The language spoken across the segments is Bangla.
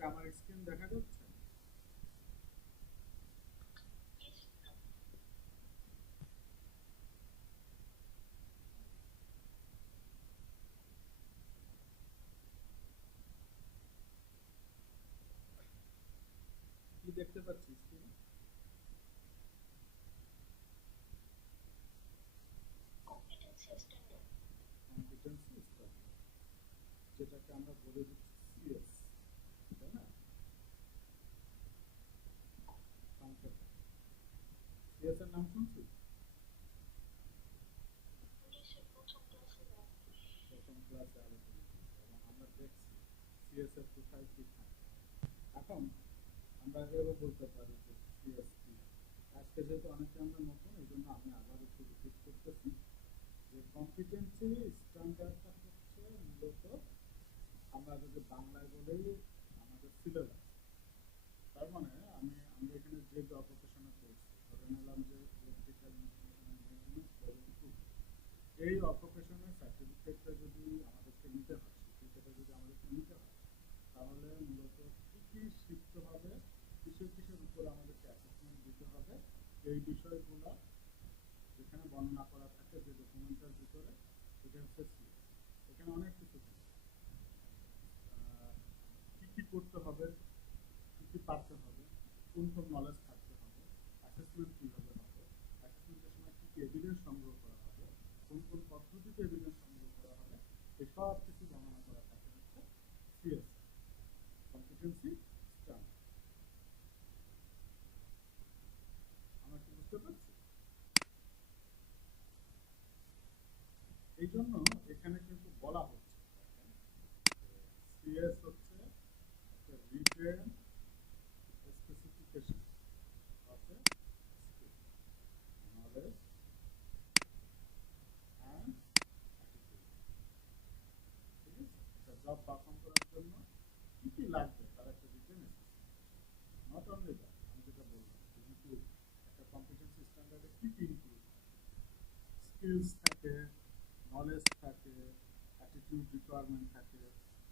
দর্শককে আমার স্ক্রিন দেখা যাচ্ছে? কি দেখতে পাচ্ছি স্ক্রিনে? কম্পিটেন্সি স্টাডি, যেটাকে আমরা বলে দিচ্ছি সিএস, তাই না? সংক্ষেপে সিএস এর নাম শুনছি প্রথম ক্লাসে আলোচনা এবং আমরা দেখছি সিএস এর কোথায় কি থাকে। এখন আমরা এভাবে বলতে পারি যে সিএস কি। আজকে যেহেতু অনেকে আমরা নতুন, এই জন্য আমি আবার একটু রিপিট করতেছি যে কম্পিটেন্সি স্ট্যান্ডার্ডটা হচ্ছে মূলত আমরা যদি বাংলায় বলি আমাদের সিলেবাস। তার মানে আমরা এখানে যে জব প্রফেশনে করছি, ধরে নিলাম যে ইলেকট্রিক্যাল ইনস্টলেশন মেইনটেনেন্স লেভেল 2, এই অকুপেশনের সার্টিফিকেটটা যদি আমাদেরকে নিতে হয়, স্বীকৃতিটা যদি আমাদেরকে নিতে হয়, তাহলে মূলত কি কি শিখতে হবে, কিসের উপরে আমাদেরকে অ্যাসেসমেন্ট দিতে হবে, এই বিষয়গুলো যেখানে বর্ণনা করা থাকে যে ডকুমেন্টের ভিতরে, সেটা হচ্ছে সিএস। এখানে অনেক কিছু থাকে, কি কি করতে হবে, কি কি পারতে হবে, কোন কোন নলেজ থাকতে হবে, অ্যাসেসমেন্ট কীভাবে হবে, অ্যাসেসমেন্টের সময় কী কী এভিডেন্স সংগ্রহ করা হবে, কোন কোন পদ্ধতিতে এভিডেন্স সংগ্রহ করা হবে, এই সব কিছু বর্ণনা করা থাকে হচ্ছে সিএস, কম্পিটেন্সি স্ট্যান্ডার্ড। আমরা কি বুঝতে পারছি? এই জন্য এখানে কিন্তু বলা হচ্ছে সিএস হচ্ছে একটা written specification of A skill, knowledge and attitude. ঠিক আছে, একটা জব পারফর্ম করার জন্য কি কি লাগবে তার একটা written specification. Not only that, আমি যেটা বললাম ইনক্লুড, একটা কম্পিটেন্সি স্ট্যান্ডার্ডে কি কি ইনক্লুড, স্কিলস থাকে, নলেজ থাকে, অ্যাটিটিউড রিকোয়ারমেন্ট থাকে,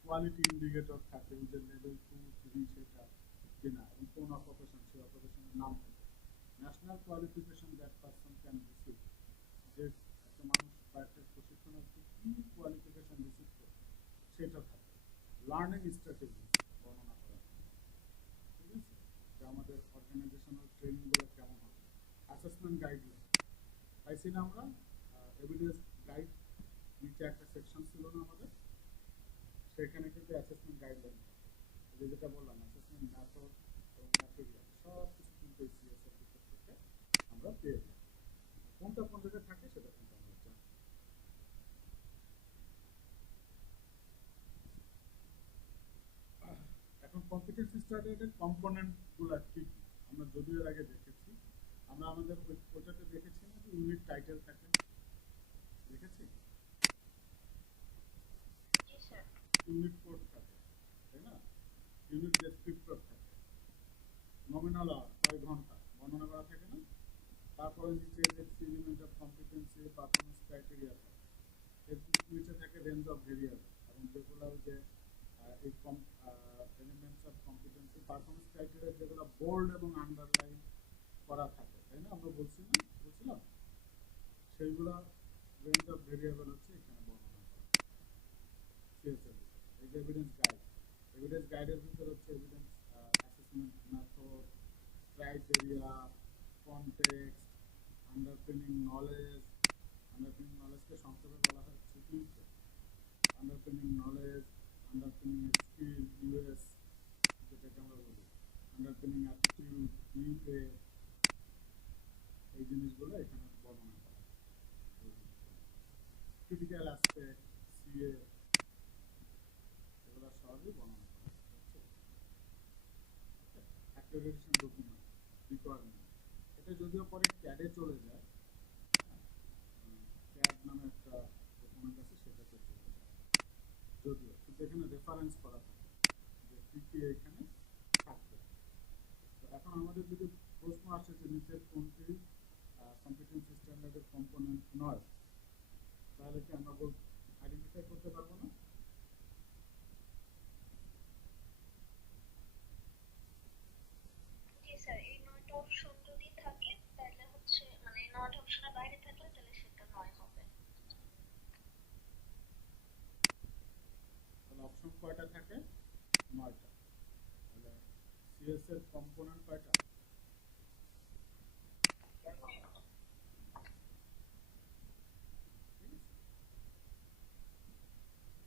কোয়ালিটি ইন্ডিকেটর থাকে, ওই যে লেভেল 2, 3 সেটা কিনা, এবং কোন অকুপেশন, সেই অকুপেশনের নাম থাকে, national qualification that person can receive, যে একটা মানুষ বা একটা প্রশিক্ষণার্থী কি কোয়ালিফিকেশন রিসিভ করবে সেটা থাকে, লার্নিং স্ট্র্যাটেজি বর্ণনা করা থাকে। ঠিক আছে, যে আমাদের অর্গানাইজেশনাল ট্রেনিংগুলো কেমন হবে, অ্যাসেসমেন্ট গাইডলাইন পাইছি না আমরা, এভিডেন্স গাইড নিচে একটা সেকশন ছিল না আমাদের, সেখানে কিন্তু অ্যাসেসমেন্ট গাইডলাইন থাকে, যেটা বললাম অ্যাসেসমেন্ট মেথড এবং ম্যাটেরিয়াল সব কিছু কিন্তু এই সিএস এর ভিতর থেকে আমরা পেয়ে যাই। কোনটা কোন জায়গায় থাকে সেটা কিন্তু আমরা জানি। এখন কম্পিটেন্সি স্ট্যান্ডার্ডের কম্পোনেন্ট গুলা কি কি আমরা যদিও এর আগে দেখেছি, আমরা আমাদের ওইটাতে দেখেছি না যে ইউনিট টাইটেল থাকে, দেখেছি ইউনিট কোড থাকে, তাই না, ইউনিট ডেসক্রিপ্টর থাকে, নমিনাল আওয়ার কয় ঘন্টা বর্ণনা করা থাকে না, তারপরে নিচে দেখছি element of competency performance criteria থাকে, এর নিচে থাকে রেঞ্জ অফ ভেরিয়েবল, এবং যেগুলো যে এই elements of competency performance criteria যেগুলো বোল্ড এবং আন্ডারলাইন করা থাকে, তাই না, আমরা বলছিলাম সেইগুলো রেঞ্জ অফ ভেরিয়েবল হচ্ছে এখানে বর্ণনা করা সিএসএল। এই যে এভিডেন্স গাইডের ভিতরে হচ্ছে evidence assessment method, criteria, context, underpinning নলেজকে সংক্ষেপে বলা হচ্ছে UK, underpinning knowledge, underpinning skill US, যেটাকে আমরা বলি আন্ডারপিনিং অ্যাটিটিউড ইউএ, এই জিনিসগুলো এখানে বর্ণনা করা, ক্রিটিক্যাল অ্যাসপেক্ট সিএ, এগুলো সবই বর্ণনা করা হচ্ছে। অ্যাক্রেডিটেশন ডকুমেন্ট রিকোয়ারমেন্ট, এটা যদিও পরে ক্যাডে চলে যায়, ক্যাড নামে একটা ডকুমেন্ট আছে সেটাতে চলে যায় যদিও, কিন্তু এখানে রেফারেন্স করা থাকে যে কি কি এখানে থাকবে। তো এখন আমাদের যদি প্রশ্ন আসে যে নিচের কোনটি কম্পিটেন্সি স্ট্যান্ডার্ডের কম্পোনেন্ট নয়, তাহলে কি আমরা আইডেন্টিফাই করতে পারবো না? তাহলে অপশন কয়টা থাকে? 9টা। তাহলে সিএস এর কম্পোনেন্ট কয়টা?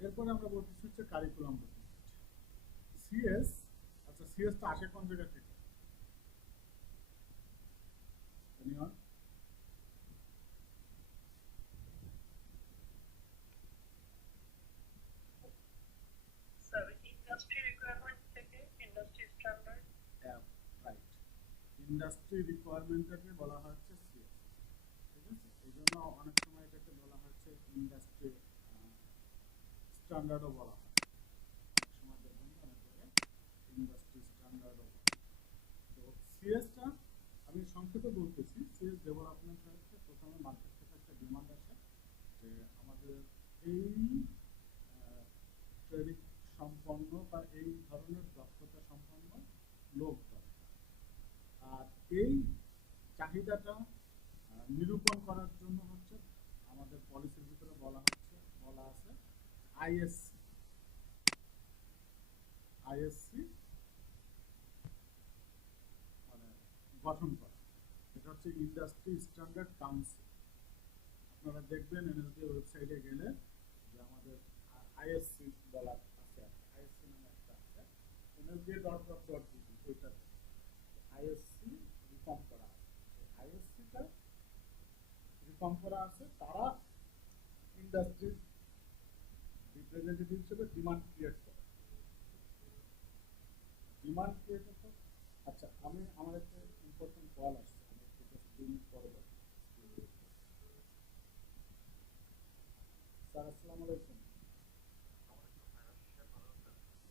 এরপরে আমরা বলতেছি হচ্ছে কারিকুলাম ডকুমেন্ট। সিএস, আচ্ছা সিএসটা আসে কোন জায়গা থেকে? এনিওয়ান? ইন্ডাস্ট্রি রিকোয়ারমেন্টটাকে বলা হচ্ছে সিএস, ঠিক আছে? এই জন্য অনেক সময় এটাকে বলা হচ্ছে ইন্ডাস্ট্রি স্ট্যান্ডার্ডও বলা হয়। অনেক সময় দেখবেন যে অনেক জায়গায় ইন্ডাস্ট্রি স্ট্যান্ডার্ডও। তো সিএসটা আমি সংক্ষেপে বলতেছি। সিএস ডেভেলপমেন্ট হচ্ছে প্রথমে মার্কেট থেকে একটা ডিমান্ড আসে যে আমাদের এই ট্রেনিং সম্পন্ন বা এই ধরনের দক্ষতা সম্পন্ন লোক দরকার। আর এই চাহিদাটা নিরূপণ করার জন্য হচ্ছে আমাদের পলিসির ভিতরে বলা আছে আইএসসি। আইএসসি মানে গঠন করা, এটা হচ্ছে ইন্ডাস্ট্রি স্ট্যান্ডার্ড কাউন্সিল। আপনারা দেখবেন এনএসডি ওয়েবসাইটে গেলে যে আমাদের আইএসসি বলা আছে, আইএসসি নামে একটা আছে, এনএসডি.gov.gt, ওইটা আইএসসি রিফর্ম করা আছে। আইএসসিটা রিফর্ম করা আছে, তারা ইন্ডাস্ট্রির রিপ্রেজেন্টেটিভ হিসেবে ডিমান্ড ক্রিয়েট করে। ডিমান্ড ক্রিয়েট হতো। আচ্ছা, আমার একটা ইম্পর্টেন্ট কল আসছে, আমি একটু জাস্ট 2 মিনিট পরে যাচ্ছি। স্যার আসসালামু আলাইকুম।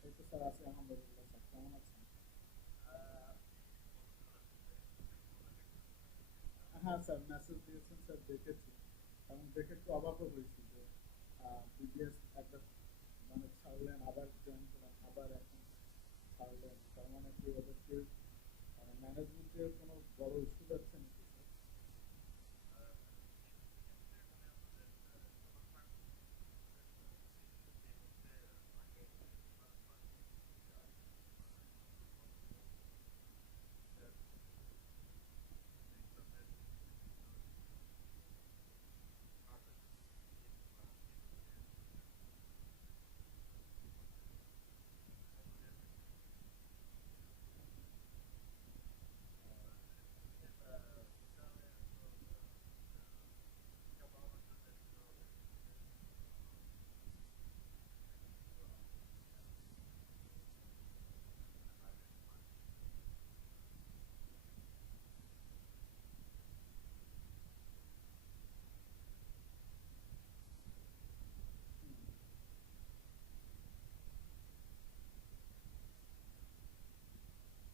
এই তো স্যার আছি আলহামদুলিল্লাহ। স্যার কেমন আছেন? হ্যাঁ স্যার, মেসেজ দিয়েছেন স্যার, দেখেছি এবং দেখে একটু অবাকও হয়েছি যে বিবিএস একটা মানে ছাড়লেন, আবার জয়েন করলেন, আবার এখন ছাড়লেন। তার মানে কি ওদেরকে মানে ম্যানেজমেন্টের কোনো বড় ইস্যু যাচ্ছে নাকি স্যার?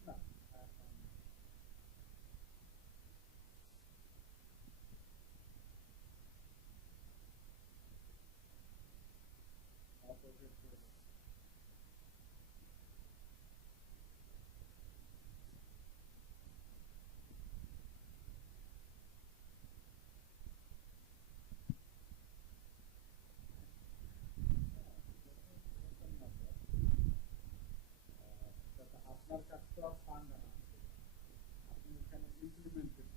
না, এখন অপোজিট হয়ে যাচ্ছে। এরকম না স্যার, এটা আপনার কাছে তো ফান্ড আনা আছে, আপনি এখানে ইমপ্লিমেন্টেড।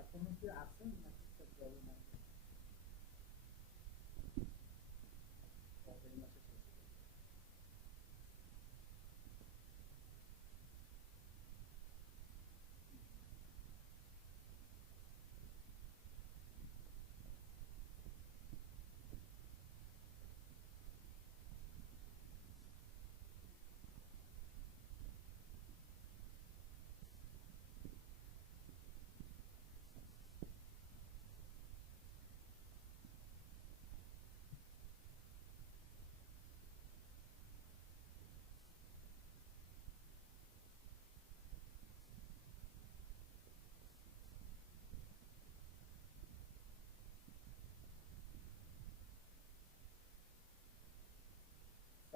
এখনো কি আছেন নাকি স্যার জবে নাই? এই মাসে শেষ হয়ে যাবে।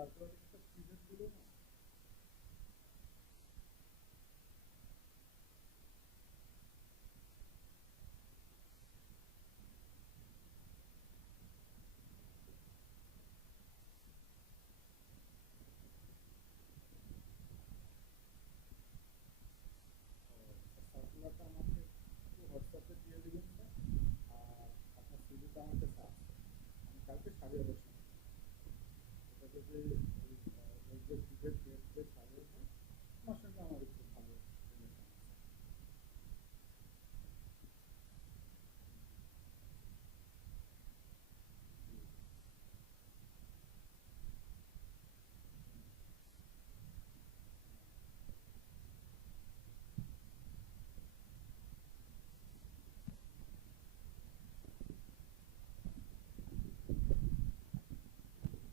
তারপরে একটা সিজন গুলো না সার্কুলারটা আমাকে একটু হোয়াটসঅ্যাপে দিয়ে দিবেন স্যার। আর আপনার সিভিটা আমার কাছে আছে, আমি কালকে সারিয়ে বসে এটা যদি ওই যে সিভের ডেট যে সারিয়ে দেয় আমার সঙ্গে আমার একটু ভালো রিলেশন আছে।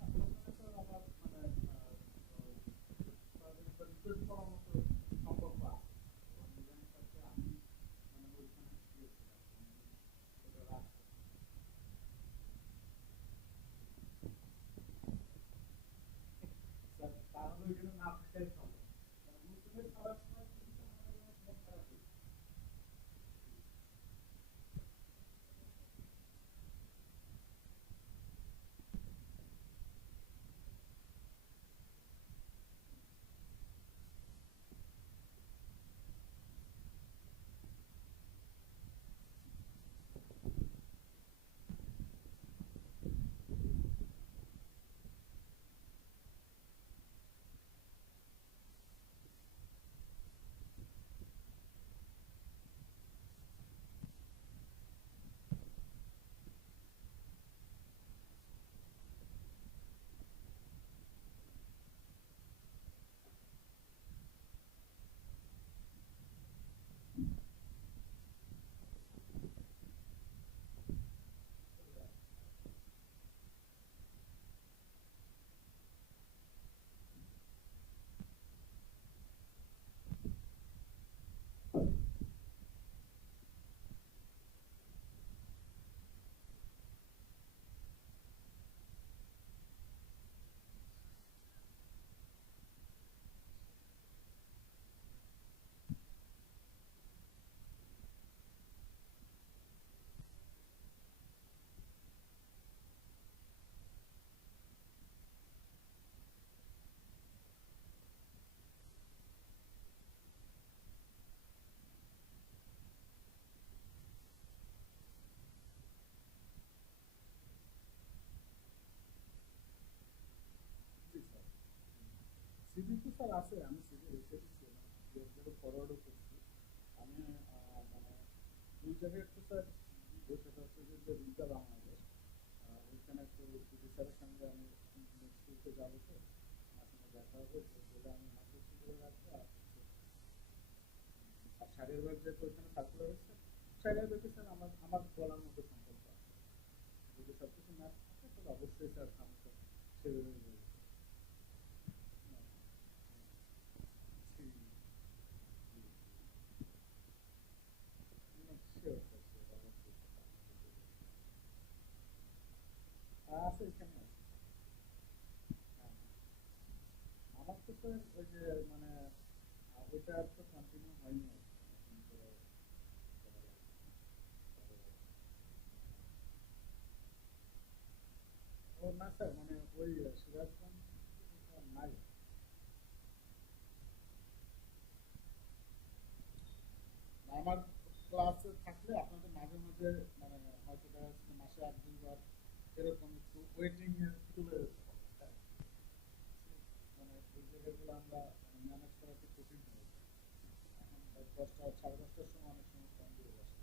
আপনার সঙ্গে স্যার আমার মানে রিকোয়েস্ট করার মতো সম্পর্ক আছে। এবং মিজানের সাথে আমি মানে ওইখানে গিয়েছিলাম, উনি ওটা রাখছেন। স্যার তাহলে ওইখানে না থাকাই ভালো। মুসলিমের খারাপ সময় কিন্তু আমার মন খারাপ হয়েছে। জি স্যার, সিভি তো স্যার আছে, আমি সিভি রেখে দিচ্ছি, যেগুলো ফরওয়ার্ডও করছি। আমি মানে দুই জায়গায় একটু স্যার দিব, সেটা হচ্ছে যে রিজা বাংলাদেশ, ওইখানে একটু সিভি স্যারের সঙ্গে আমি নেক্সট উইকে যাবো, তো আমার সঙ্গে দেখা হবে, তো বলে আমি ওনাকে একটু করে রাখবো। আর শাড়ির বাগ যেহেতু ওইখানে সার্কুলার হচ্ছে, শাড়ির বাগে স্যার আমার আমার বলার মতো সম্পর্ক আছে। যদি সব কিছু ম্যাচ থাকে তাহলে অবশ্যই স্যার আমি তো সেভাবে বলবো। জি, জি, শিওর স্যার, শিওর, অবশ্যই স্যার আপনাকে বলবো। আছে, এখানে আছে। হ্যাঁ, আমার তো স্যার ওই যে মানে ওইটা আর তো কন্টিনিউ হয়নি আর কি। নতুন করে করা লাগবে। তবে ও না স্যার, মানে ওই সিরাজগঞ্জ ওটা নাই। আমার ক্লাসে থাকলে আপনাদের মাঝে মাঝে মানে হয়তো দেখা যাচ্ছে যে মাসে এক দুইবার এরকম একটু ওয়েটিং এ চলে যেতে হবে স্যার। মানে ওই জায়গাগুলো আমরা ম্যানেজ করা একটু কঠিন হয়ে যায়। এখন 10টা 10:30টার সময় অনেক সময় ফোন দিয়ে বসে,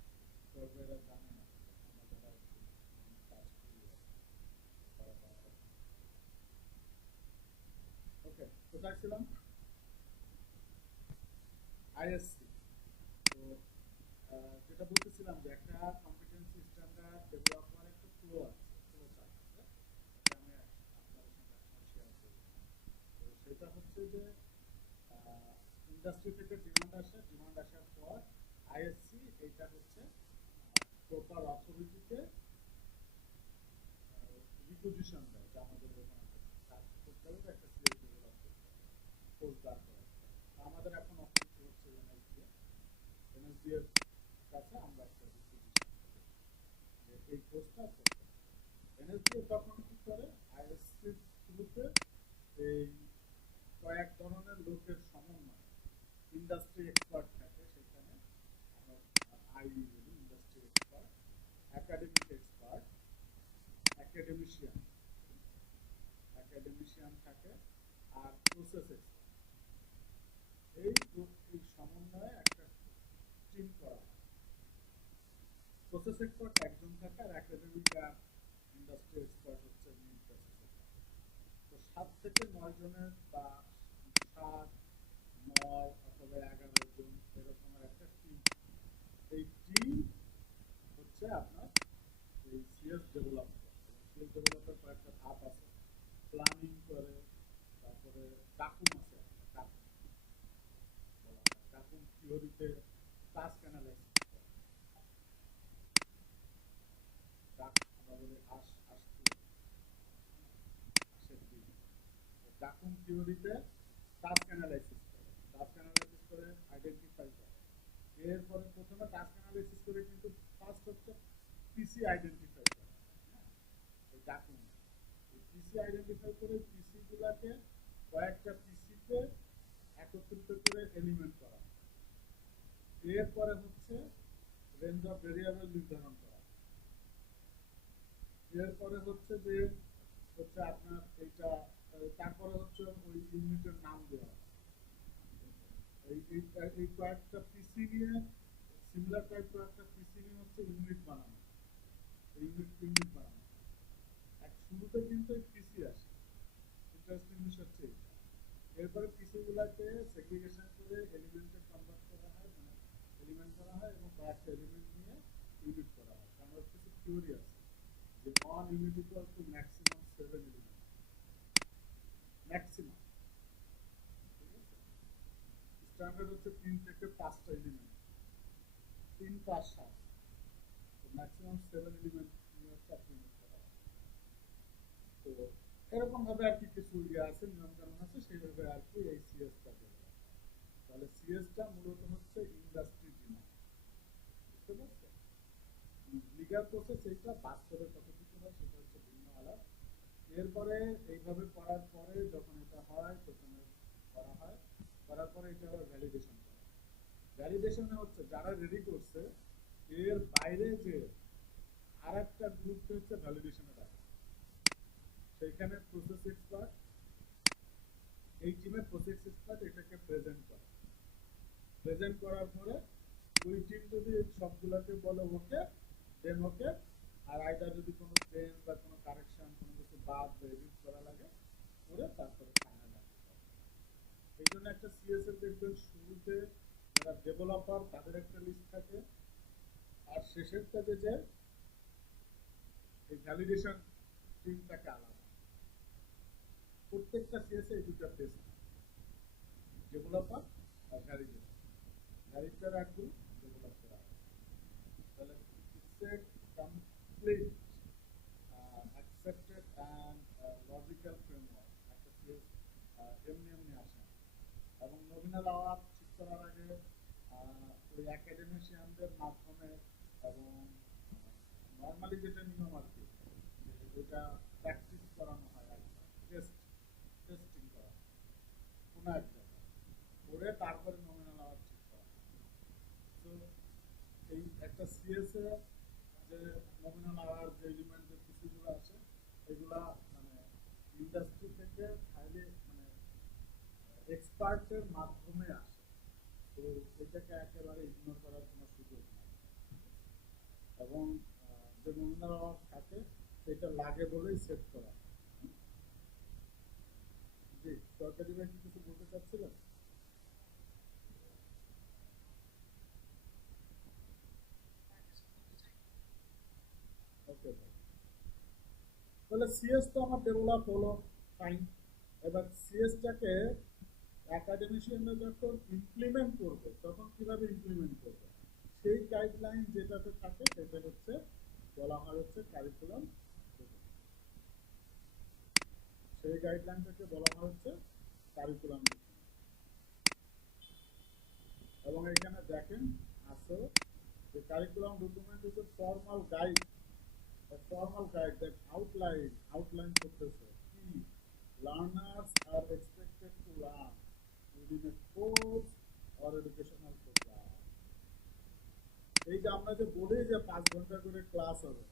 তো এরা জানে না, আমরা যারা একটু কাজ করি আর কি, তারা তাড়াতাড়ি। ওকে, কোথায় ছিলাম? আইএসসি। তো যেটা বলতেছিলাম যে একটা কম্পিটেন্সি স্ট্যান্ডার্ড ডেভেলপ করার একটা ফ্লো আছে, ফ্লো চার্ট আছে, এটা আমি আপনাদের সঙ্গে এখন শেয়ার করব। তো সেটা হচ্ছে যে ইন্ডাস্ট্রি থেকে ডিমান্ড আসার পর আইএসসি এইটা হচ্ছে প্রপার অথরিটিতে রিপোজিশন দেয় যে আমাদের এরকম একটা কাজ করতে লেভেলের একটা সিএস ডেভেলপ করতে হবে, কোর্স দাঁড় করাতে হবে। আমাদের এখন অপশন হচ্ছে এনএসডি এর কাছে আমরা একটা রিকুইজিশন করি যে এই কোর্সটা করতে হবে। এনএসডি তখন কি করে, আইএসসির থ্রুতে এই কয়েক ধরনের লোকের সমন্বয়, ইন্ডাস্ট্রি এক্সপার্ট থাকে সেখানে, আইই বলি industry expert, academic expert, academician থাকে, আর প্রসেস এক্সপার্ট। এই সমন্বয়ে একটা টিম করা হয়। প্রসেস এক্সপার্ট একজন থাকে, আর একাডেমিক আর ইন্ডাস্ট্রি এক্সপার্ট হচ্ছে মেইন প্রসেস এক্সপার্ট। তো 7 থেকে 9 জনের বা 7, 9 অথবা 11 জন এরকমের একটা টিম। এই টিম হচ্ছে আপনার এই সিএস ডেভেলপ করে। সিএস ডেভেলপের কয়েকটা ধাপ আছে, প্ল্যানিং করে, তারপরে ডাকুম আছে, ডাকুম থিওরিতে টাস্ক অ্যানালাইসিস করে, আমরা বলি ডাকুম থিওরিতে টাস্ক অ্যানালাইসিস করে আইডেন্টিফাই করে। এরপরে প্রথমে টাস্ক অ্যানালাইসিস করে কিন্তু ফার্স্ট হচ্ছে পিসি আইডেন্টিফাই করা, এই ডাকুম পিসি আইডেন্টিফাই করে পিসি গুলাকে কয়েকটা পিসিতে একত্রিত করে এলিমেন্ট করা। এরপরে হচ্ছে রেঞ্জ অফ ভেরিয়েবল নির্ধারণ করা। এরপরে হচ্ছে যে আপনার এইটা, তারপরে হচ্ছে ওই ইউনিটের নাম দেওয়া। এই কয়েকটা পিসি নিয়ে, সিমিলার টাইপ কয়েকটা পিসি নিয়ে হচ্ছে ইউনিট বানানো, ইউনিট বানানো। এক শুরুতে কিন্তু পিসি আসে, ইন্টারেস্টিং বিষয় হচ্ছে এইটা। এরপরে পিসি গুলাকে সেগ্রিগেশন করে এলিমেন্টে কনভার্ট করা হয়, মানে এলিমেন্ট করা হয়, এবং কয়েকটা এলিমেন্ট নিয়ে ইউনিট করা হয়। কারণ হচ্ছে থিওরি আছে যে 1 unit equal to maximum 7 element, maximum. ঠিক আছে, স্ট্যান্ডার্ড হচ্ছে 3 থেকে 5টা এলিমেন্ট, 3, 5, 7, ম্যাক্সিমাম 7 এলিমেন্ট নিয়ে হচ্ছে আপনি ইউনিট করা হয়। তো এরকম ভাবে আর কি কিছু আছে, নিয়ম কানুন আছে, সেইভাবে আর কি এই সিএসটা ডেভেলপ। তাহলে সিএসটা মূলত হচ্ছে ইন্ডাস্ট্রি ডিমান্ড, বুঝতে পারছেন? লিগাল প্রসেস এইটা বাস্তবে কতটুকু হয় সেটা হচ্ছে ভিন্ন আলাপ। এরপরে এইভাবে করার পরে যখন এটা হয় তখন করা হয়, করার পরে এটা আবার ভ্যালিডেশন করা। ভ্যালিডেশনে হচ্ছে যারা রেডি করছে এর বাইরে যে আর একটা গ্রুপকে হচ্ছে ভ্যালিডেশনে রাখে, সেইখানে প্রসেস এক্সপার্ট, এই টিমের প্রসেস এক্সপার্ট এটাকে প্রেজেন্ট করে। প্রেজেন্ট করার পরে ওই টিম যদি সবগুলোকে বলে ওকে, দেন ওকে, আর আইদার যদি কোনো চেঞ্জ বা কোনো কারেকশন, কোনো কিছু বাদ বা এডিট করা লাগে করে তারপরে ফাইনাল আসে। এই জন্য একটা সিএস এর দেখবেন শুরুতে যারা ডেভেলপার তাদের একটা লিস্ট থাকে, আর শেষের কাজে যে এই ভ্যালিডেশন টিম থাকে আলাদা। প্রত্যেকটা সিএসএ এই দুটো ফেস, ডেভেলপার আর ভ্যালিডেটর। ভ্যালিডেটর এক গ্রুপ, ডেভেলপ করা হয়। তাহলে it's a complete accepted and logical framework. একটা সিএস এমনি আসে, এবং নমিনাল আওয়ার ঠিক করার আগে ওই একাডেমিশিয়ানদের মাধ্যমে, এবং নর্মালি যেটা নিয়ম আর কি, এটা প্র্যাকটিস করানো হয়, একবার টেস্টিং করা কোনো এক জায়গায় করে তারপরে নমিনাল আওয়ার ঠিক করা। তো এই একটা সিএসএ যে নমিনাল আওয়ার যে এলিমেন্টের কিছুগুলো আছে এগুলা মানে ইন্ডাস্ট্রি থেকে হাইলি মানে এক্সপার্টের মাধ্যমে আসে। তো এটাকে একেবারে ইগনোর করার কোনো সুযোগ নেই, এবং যে নমিনাল আওয়ার থাকে সেটা লাগে বলেই সেট করা। জি, সরকারি ব্যাংকে কিছু বলতে চাচ্ছিলেন? ওকে, তাহলে সিএস তো আমার ডেভেলপ হলো, ফাইন। এবার সিএসটাকে একাডেমিশিয়ানরা যখন ইমপ্লিমেন্ট করবে তখন কিভাবে ইমপ্লিমেন্ট করবে সেই গাইডলাইন যেটাতে থাকে সেটা হচ্ছে বলা হয় হচ্ছে কারিকুলাম। সেই সেই গাইডলাইনটাকে বলা হচ্ছে কারিকুলাম ডকুমেন্ট। এবং এখানে দেখেন আছে যে curriculum document is a formal guide, that outline করতেছে কি learners are expected to learn within a course or educational program। এই যে আমরা যে বলি যে 5 ঘন্টা করে ক্লাস হবে,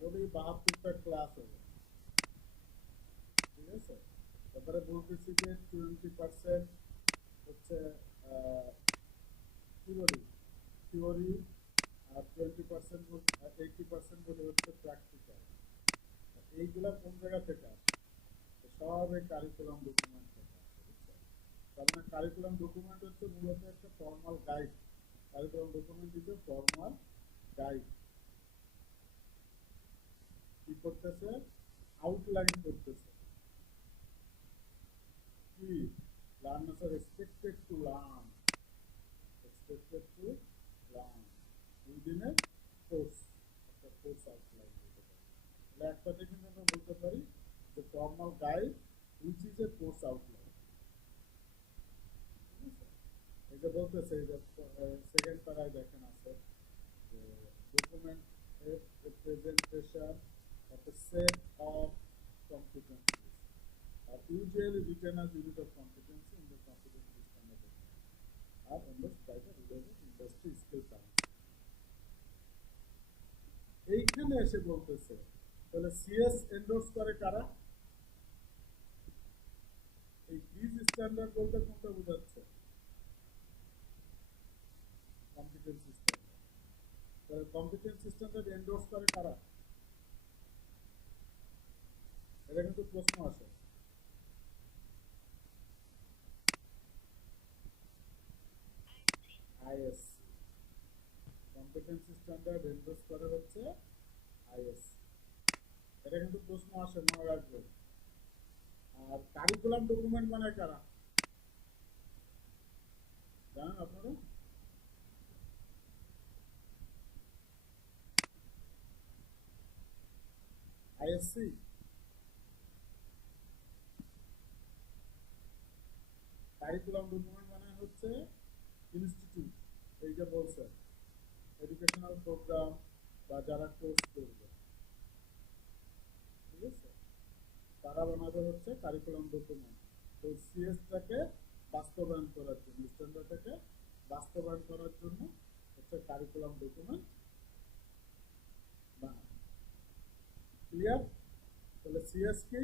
বলি 72টা ক্লাস হবে, ঠিক আছে। তারপরে বলতেছি যে 20% হচ্ছে থিওরি আর 20% 80% বলে হচ্ছে প্র্যাকটিক্যাল। এইগুলা কোন জায়গা থেকে আসে? সব এই কারিকুলাম ডকুমেন্ট থেকে আসে, বুঝছেন? তার মানে কারিকুলাম ডকুমেন্ট হচ্ছে মূলত একটা formal guide. Curriculum document is a formal guide. কি করতেছে? আউটলাইন করতেছে কি learners are expected to learn within a course, একটা কোর্স আউটলাইন করতে পারি। তাহলে একটা থেকে আমরা বলতে পারি যে formal guide which is a course outline. ঠিক আছে, এই যে বলতেছে যে সেকেন্ড প্যারায় দেখেন আছে যে document A presentation of a set of competencies are usually written as unit of competency in the competency standard are endorsed by the relevant industry skill council। এইখানে এসে বলতেছে তাহলে সিএস এন্ডোর্স করে কারা? এই বিজ স্ট্যান্ডার্ড বলতে কোনটা বোঝাচ্ছে? Competency standard. তাহলে কম্পিটেন্সি স্ট্যান্ডার্ড এন্ডোর্স করে কারা? এটা কিন্তু প্রশ্ন আসে। আইএসসি কম্পিটেন্সি স্ট্যান্ডার্ড এন্ডোর্স করে হচ্ছে আইএসসি। এটা কিন্তু প্রশ্ন আসে, মনে রাখবেন। আর কারিকুলাম ডকুমেন্ট বানায় কারা জানেন আপনারা? আইএসসি। কারিকুলাম ডকুমেন্ট বানায় হচ্ছে ইনস্টিটিউট। এই যে বলছে এডুকেশনাল প্রোগ্রাম বা যারা কোর্স করবে, ঠিক আছে, তারা বানাবে হচ্ছে কারিকুলাম ডকুমেন্ট। তো সিএসটাকে বাস্তবায়ন করার জন্য, স্ট্যান্ডার্ডটাকে বাস্তবায়ন করার জন্য হচ্ছে কারিকুলাম ডকুমেন্ট বানাবে। ক্লিয়ার? তাহলে সিএস কি?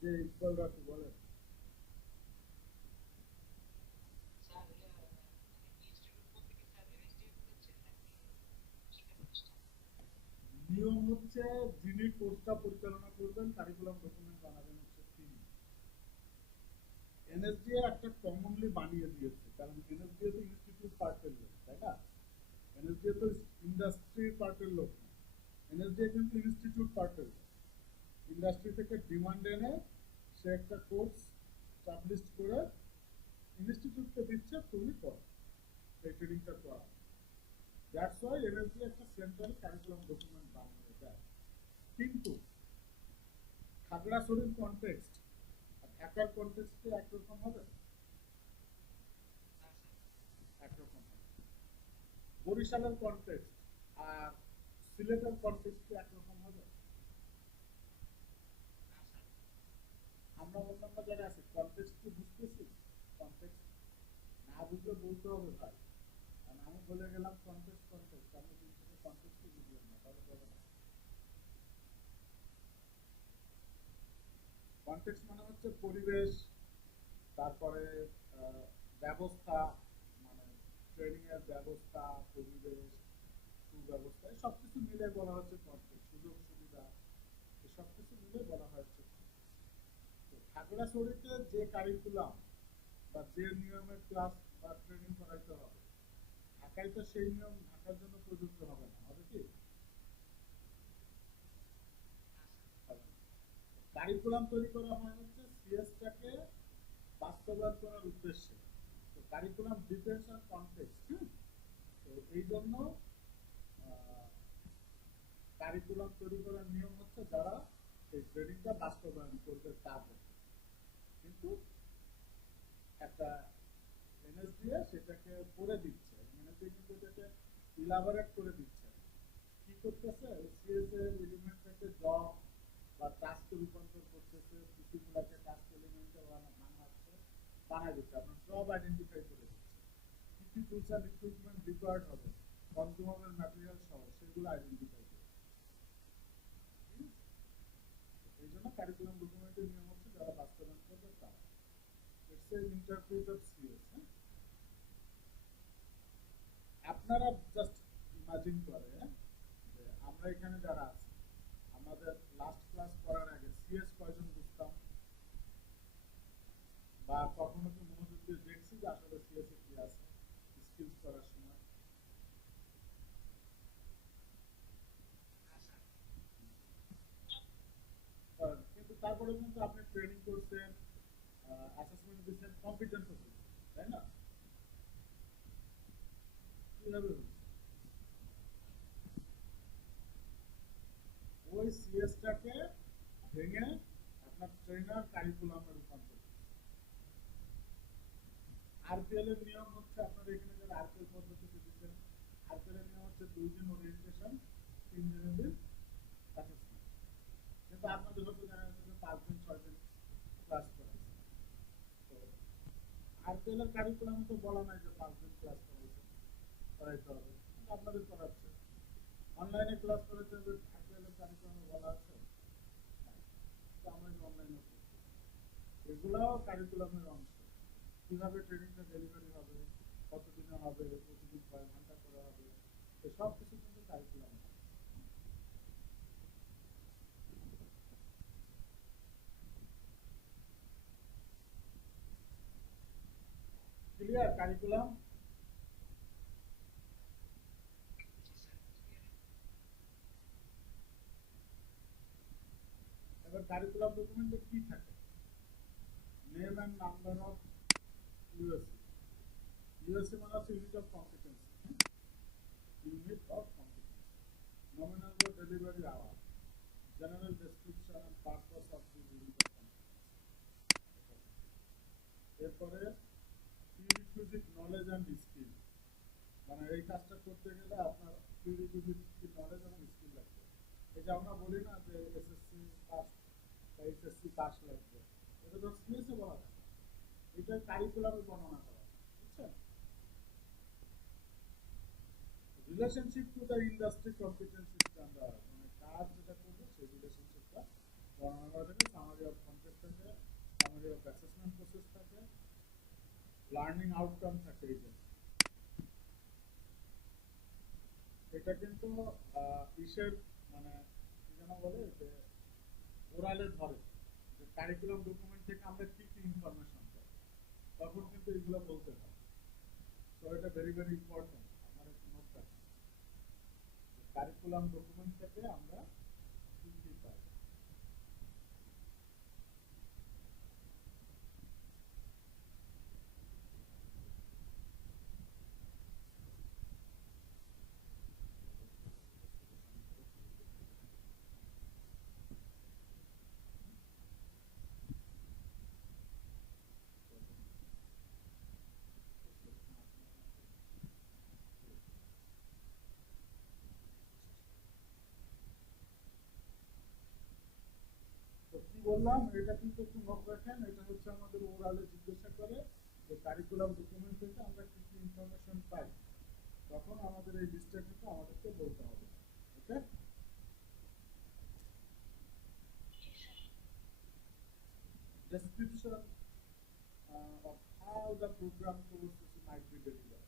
যে ইকবাল রাখি বলেন। নিয়ম হচ্ছে যিনি কোর্সটা পরিচালনা করবেন, কারিকুলাম ডকুমেন্ট বানাবেন হচ্ছে তিনি। এনএসডিএ একটা কমনলি বানিয়ে দিয়েছে, কারণ এনএসডিএ তো ইনস্টিটিউট পার্টের লোক, তাই না? এনএসডিএ তো ইন্ডাস্ট্রি পার্টের লোক না, এনএসডিএ কিন্তু ইনস্টিটিউট পার্টের লোক। ইন্ডাস্ট্রি থেকে ডিমান্ড এনে সে একটা কোর্স স্টাবলিশ করে ইনস্টিটিউটকে দিচ্ছে, তুমি করো, এই ট্রেনিংটা করা। দ্যাটস ওয়াই এনএসডি একটা সেন্ট্রাল কারিকুলাম ডকুমেন্ট বানিয়ে দেয়। কিন্তু খাগড়াছড়ির কনটেক্সট আর ঢাকার কনটেক্সট কি একরকম হবে? একরকম হবে। বরিশালের কনটেক্সট আর সিলেটের কনটেক্সট কি একরকম হবে? আমরা অন্যান্য জায়গায় আছি, কনটেক্সট কি বুঝতেছি? কনটেক্সট না বুঝলে বলতে হবে ভাই। আর আমি বলে গেলাম কনটেক্সট আমি জিনিসটাকে কনটেক্সটই বুঝলাম না, তাহলে হবে না। কনটেক্সট মানে হচ্ছে পরিবেশ, তারপরে ব্যবস্থা, মানে ট্রেনিং এর ব্যবস্থা, পরিবেশ, সুব্যবস্থা, সবকিছু মিলে বলা হচ্ছে কনটেক্সট। সুযোগ সুবিধা, সবকিছু মিলে বলা হচ্ছে। খাগড়াছড়িতে যে কারিকুলাম বা যে নিয়মের ক্লাস বা ট্রেনিং করাইতে হবে, ঢাকায় তো সেই নিয়ম ঢাকার জন্য প্রযোজ্য হবে না, হবে কি? কারিকুলাম তৈরি করা হয় হচ্ছে সিএসটাকে বাস্তবায়ন করার উদ্দেশ্যে। তো কারিকুলাম ডিপেন্ডস অন কনটেক্সট। তো এই জন্য কারিকুলাম তৈরি করার নিয়ম হচ্ছে যারা এই ট্রেনিংটা বাস্তবায়ন করবে তাদের, কিন্তু একটা এনএসডিএ সেটাকে করে দিচ্ছে, এনএসডিএ কিন্তু এটাকে ইলাবোরেট করে দিচ্ছে, কি করতেছে সিএসএ এলিমেন্টটাকে জব বা টাস্কে রূপান্তর করতেছে, সিসিগুলোকে টাস্ক এলিমেন্টে বানাচ্ছে, বানাই দিচ্ছে, আপনার জব আইডেন্টিফাই করে দিচ্ছে, কি কি টুলস অ্যান্ড ইকুইপমেন্ট রিকোয়ার্ড হবে, কনজিউমেবল ম্যাটেরিয়াল সহ সেগুলো আইডেন্টিফাই করে। এই জন্য কারিকুলাম ডকুমেন্টের নিয়ম হচ্ছে যারা বাস্তবায়ন করবে তারা। It's a interpret of CS. আপনারা জাস্ট ইমাজিন করে যে আমরা এখানে যারা আছি আমাদের লাস্ট ক্লাস করার আগে সিএস কয়জন বুঝতাম, বা কখনো কি মনোযোগ দিয়ে দেখছি যে আসলে সিএস এ কি আছে স্কিলস করার সময়? কিন্তু তারপরে কিন্তু আপনি ট্রেনিং করছেন, অ্যাসেসমেন্ট দিচ্ছেন, কম্পিটেন্স হচ্ছে, তাই না? কিভাবে হচ্ছে? ওই সিএসটাকে ভেঙে আপনার ট্রেনার কারিকুলামে রূপান্তর। আরপিএল এর নিয়ম হচ্ছে আপনার এখানে যারা আরপিএল পদ্ধতিতে দিচ্ছেন, আরপিএল এর নিয়ম হচ্ছে 2 দিন ওরিয়েন্টেশন, 3 দিনের দিন অ্যাসেসমেন্ট, কিন্তু আপনাদের হয়তো দেখা যাচ্ছে যে 5 দিন 6 দিন ক্লাস করাচ্ছে। তো আরপিএল এর কারিকুলামে তো বলা নাই যে 5 দিন ক্লাস করাইতে হবে, কিন্তু আপনাদের করাচ্ছে। অনলাইনে ক্লাস করাতে হবে, আরপিএল এর কারিকুলামে বলা আছে, তো আমরা অনলাইনে করছি, এগুলাও কারিকুলামের অংশ। কিভাবে ট্রেনিংটা ডেলিভারি হবে, কতদিনে হবে, প্রতিদিন কয় ঘন্টা করে হবে, সব কিছু কিন্তু কারিকুলাম। Clear curriculum? এবার কারিকুলাম ডকুমেন্টে কি থাকে? Name and number of USC. USC মানে হচ্ছে unit of competency, unit of competency, nominal for delivery hour, general description and purpose of the unit of competency. এরপরে প্রিরিকুইজিট নলেজ এন্ড স্কিল, মানে এই কাজটা করতে গেলে আপনার প্রিরিকুইজিট নলেজ এবং স্কিল লাগবে। এই যে আমরা বলি না যে এসএসসি পাস বা এইচএসসি পাস লাগবে, এটা তো সিএসএ বলা থাকে, এটা কারিকুলামে বর্ণনা করা, বুঝছেন? Relationship to the industry competency standard, মানে কাজ যেটা করবে সেই রিলেশনশিপটা বর্ণনা করা থাকে। সামারি অফ কনসেপ্ট থাকে, সামারি অফ অ্যাসেসমেন্ট প্রসেস থাকে, লার্নিং আউটকাম থাকে। এই যে এটা কিন্তু ইসের মানে কি যেন বলে যে ওরালে ধরে যে কারিকুলাম ডকুমেন্ট থেকে আমরা কি কি ইনফরমেশন পাই, তখন কিন্তু এগুলো বলতে হয়। তো এটা ভেরি ভেরি ইম্পর্টেন্ট, আমার একটা নোট রাখেন কারিকুলাম ডকুমেন্ট থেকে আমরা কি কি পাই। তো কি বললাম, এটা কিন্তু একটু নোট রাখেন, এটা হচ্ছে আমাদের ওরালে জিজ্ঞাসা করে যে কারিকুলাম ডকুমেন্ট থেকে আমরা কি কি ইনফরমেশন পাই, তখন আমাদের এই লিস্টটা কিন্তু আমাদেরকে বলতে হবে। ওকে, description of how the program course might be delivered.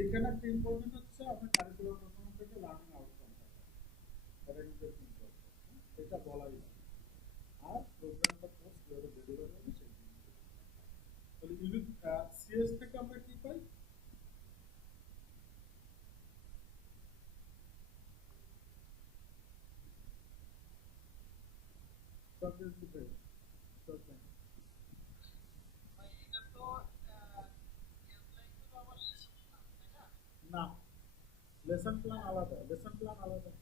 এইখানে একটা ইম্পর্টেন্ট হচ্ছে আপনার কারিকুলাম ডকুমেন্ট থেকে লার্নিং আউটকাম থাকে, এটা কিন্তু ইম্পর্টেন্ট, এটা বলাই হয়। আর প্রোগ্রামটা কোর্স কিভাবে ডেলিভারি হবে সেই জিনিসটা। তাহলে ইউনিট সিএস থেকে আমরা কি পাই? না, লেসন প্ল্যান আলাদা, লেসন প্ল্যান আলাদা।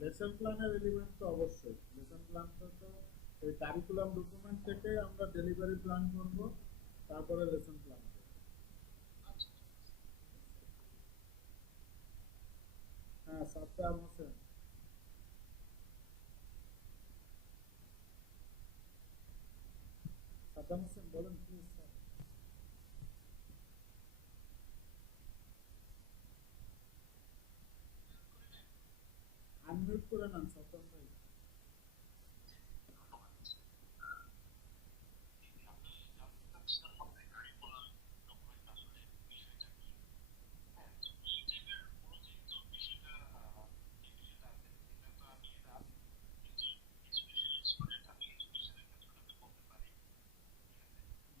লেসন প্ল্যানের এলিমেন্ট তো অবশ্যই, লেসন প্ল্যানটা তো এই কারিকুলাম ডকুমেন্ট থেকে আমরা ডেলিভারি প্ল্যান করব, তারপরে লেসন প্ল্যান করব। হ্যাঁ, সাদ্দাম হোসেন। সাদ্দাম হোসেন বলেন প্লিজ স্যার। আনমিউট করে নেন সাদ্দাম ভাই।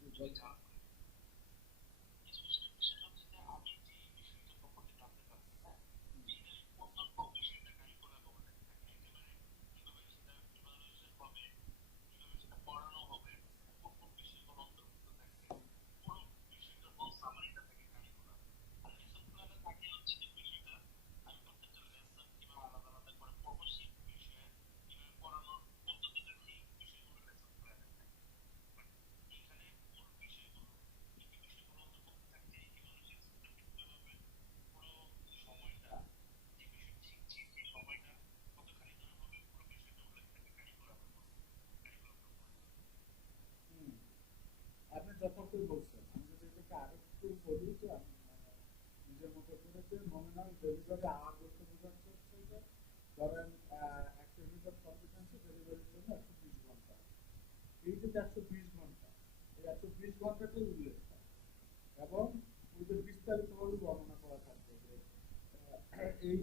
জি, বলুন। হুম, আপনি যথার্থই বলছেন। আমি যদি এটাকে আরেকটু বলি যে আমি নিজের মতো করে যে নমিনাল ডেলিভারি আওয়ার বলতে বোঝাচ্ছে হচ্ছে যে ধরেন একটা ইউনিট অফ কম্পিটেন্সি ডেলিভারির জন্য 120 ঘন্টা। এই যে 120 ঘন্টা, এই 120 ঘন্টাটাই উল্লেখ করে এবং ওই যে বিস্তারিতভাবে বর্ণনা করা থাকবে যে এই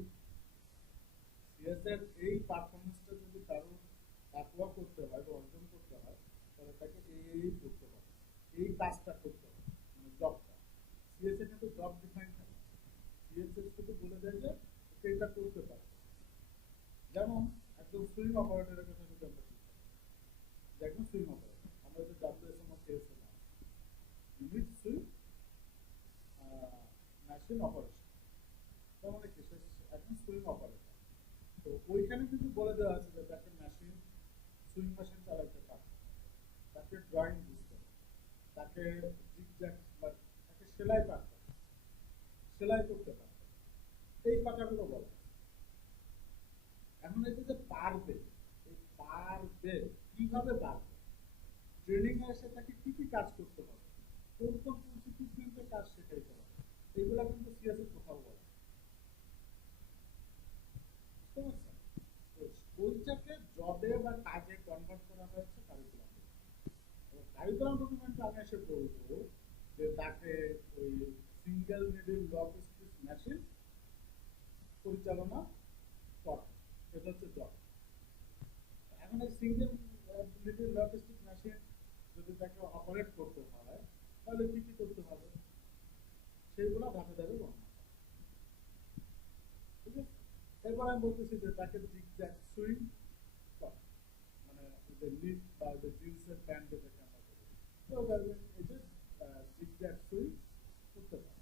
সিএস এর এই পারফরমেন্সটা যদি কারো অ্যাপ্লাই করতে হয় বা অর্জন করতে হয়, তাহলে তাকে এই করতে হবে, এই কাজটা করতে হবে, মানে জবটা। সিএস এ কিন্তু জব ডিফাইন থাকে, সিএস শুধু বলে দেয় যে ওকে এটা করতে পারে। যেমন একদম সুইং অপারেটরের কথা যদি আমরা চিন্তা করি, যে একদম সুইং অপারেটর, আমরা যে ডাব্লিউএসএম ও কেএসএম আছে, ইউনিট সুইং মেশিন অপারেশন, তার মানে কি সে একদম সুইং অপারেটর। তো ওইখানে কিন্তু বলে দেওয়া আছে যে তাকে মেশিন, সুইং মেশিন চালাইতে পারে, তাকে ড্রয়িং বুঝতে হবে, তাকে জিগজ্যাগ বা তাকে সেলাই পারতে হবে, সেলাই করতে পারতে হবে, এই পাতাগুলো বলা আছে। এখন এই যে পারবে, এই পারবে কিভাবে পারবে, ট্রেনিং এ এসে তাকে কি কি কাজ করতে হবে, কোন কোন পরিস্থিতিতে কাজ শেখাইতে হবে, এগুলা কিন্তু সিএস এর কোথাও বলা আছে। বুঝতে পারছেন? তো ওইটাকে জবে বা কাজে কনভার্ট করা হয়েছে কারিকুলাম। কারিকুলাম ডকুমেন্টে আমি এসে বলবো যে তাকে ওই single needle lock stitch machine পরিচালনা করা, এটা হচ্ছে জব। এখন এই single needle lock stitch machine যদি তাকে অপারেট করতে হয়, তাহলে কি কি করতে হবে সেইগুলো ধাপে ধাপে বর্ণনা করা। ঠিক আছে? এরপর আমি বলতেছি যে তাকে জিগজ্যাগ সুইং করা, মানে যে লিড বা যে জিন্সের প্যান্ট যেটাকে আমরা বলি, তো এই যে জিগজ্যাগ সুইং করতে পারে।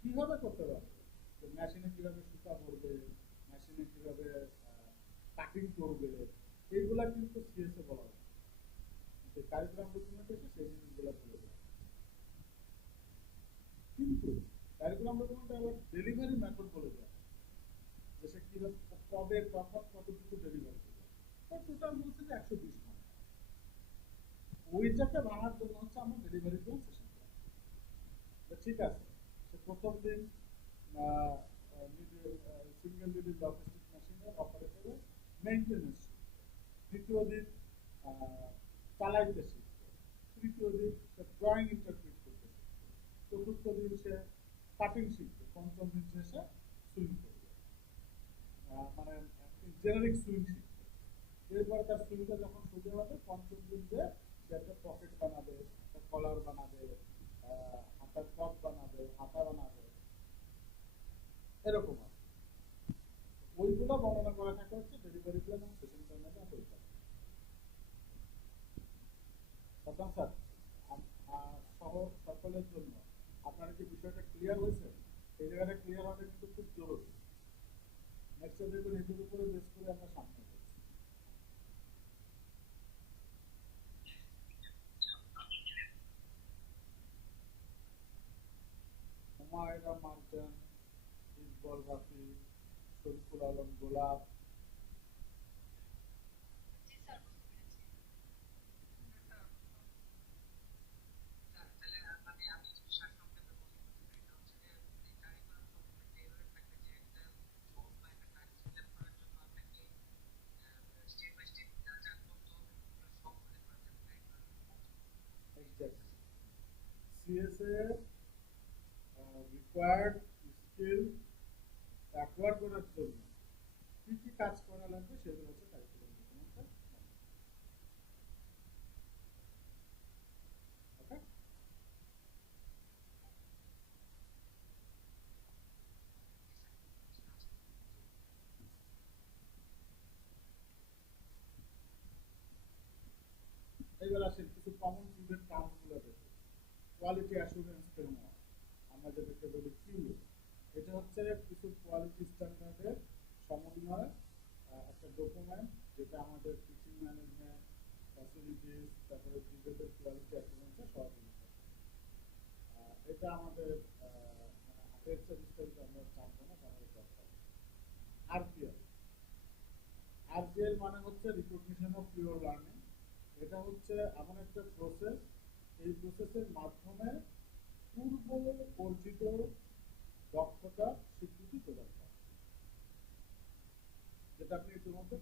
কিভাবে করতে পারবে, যে মেশিনে কিভাবে সুতা ভরবে, মেশিনে কিভাবে কাটিং করবে, এইগুলা কিন্তু সিএসএ বলা হয়, যে কারিকুলাম ডকুমেন্টে এসে সেই জিনিসগুলো বলে দেওয়া। কিন্তু কারিকুলাম ডকুমেন্টে আবার ডেলিভারি মেথড বলে দেওয়া, যে সে কিভাবে কবে কখন কতটুকু ডেলিভারি করবে। টোটাল বলছে যে 120 ঘন্টা। ওইটাকে ভাঙার জন্য হচ্ছে আমরা ডেলিভারি প্ল্যান সেশন প্ল্যান। ঠিক আছে, সে প্রথম দিন সিঙ্গেল লিডের লজিস্টিক মেশিনের অপারেটরের মেইনটেনেন্স শিখবে, দ্বিতীয় দিন চালাইতে শিখবে, তৃতীয় দিন সে ড্রয়িং ইন্টারপ্রিট করতে শিখবে, চতুর্থ দিন সে কাটিং শিখবে, পঞ্চম দিন সে সুইং করবে, মানে জেনারিক সুইং শিখবে। এরপরে তার সুইংটা যখন সোজা হবে, পঞ্চম দিন যে সে একটা পকেট বানাবে, একটা কলার বানাবে, হাতার পথ বানাবে, হাতা বানাবে, এরকম আছে। ওইগুলো বর্ণনা করা থাকে হচ্ছে ডেলিভারি প্ল্যান এবং সেশন প্ল্যানের বইটা। হাসান স্যার সহ সকলের জন্য আপনার কি বিষয়টা ক্লিয়ার হয়েছে? এই জায়গাটা ক্লিয়ার হবে কিন্তু খুব জরুরি। নেক্সট দেখুন এটির উপরে বেস করে আমরা সামনে যাচ্ছি। হুমায়রা মার্জান, ইকবল রাফি, শরীফুল আলম গোলাপ। সিএসএ রিকোয়ার্ড স্কিল অ্যাকোয়ার করার জন্য কি কি কাজ করা লাগবে সেগুলো হচ্ছে কারিকুলাম ডকুমেন্টে। ওকে, এইবার আসেন কিছু কমন সিউজের টার্মসগুলো দেখে। কোয়ালিটি অ্যাসুরেন্স ফ্রেমওয়ার্ক, আমরা যেটাকে বলি কিউএ, এটা হচ্ছে কিছু কোয়ালিটি স্ট্যান্ডার্ডের সমন্বয় একটা ডকুমেন্ট যেটা আমাদের টিচিং ম্যানেজমেন্ট, ফ্যাসিলিটিস, তারপরে টিচারদের কোয়ালিটি অ্যাসুরেন্সে সহযোগিতা করে। এটা আমাদের মানে এর বিস্তারিত আমরা জানবো না, কারণ দরকার। আরপিএল, আরপিএল মানে হচ্ছে রিকগনিশন অফ পিওর লার্নিং। এটা হচ্ছে এমন একটা প্রসেস, এই প্রসেসের মাধ্যমে পূর্ব অর্জিত দক্ষতা স্বীকৃতি প্রদান করা, যেটা আপনি ইতিমধ্যে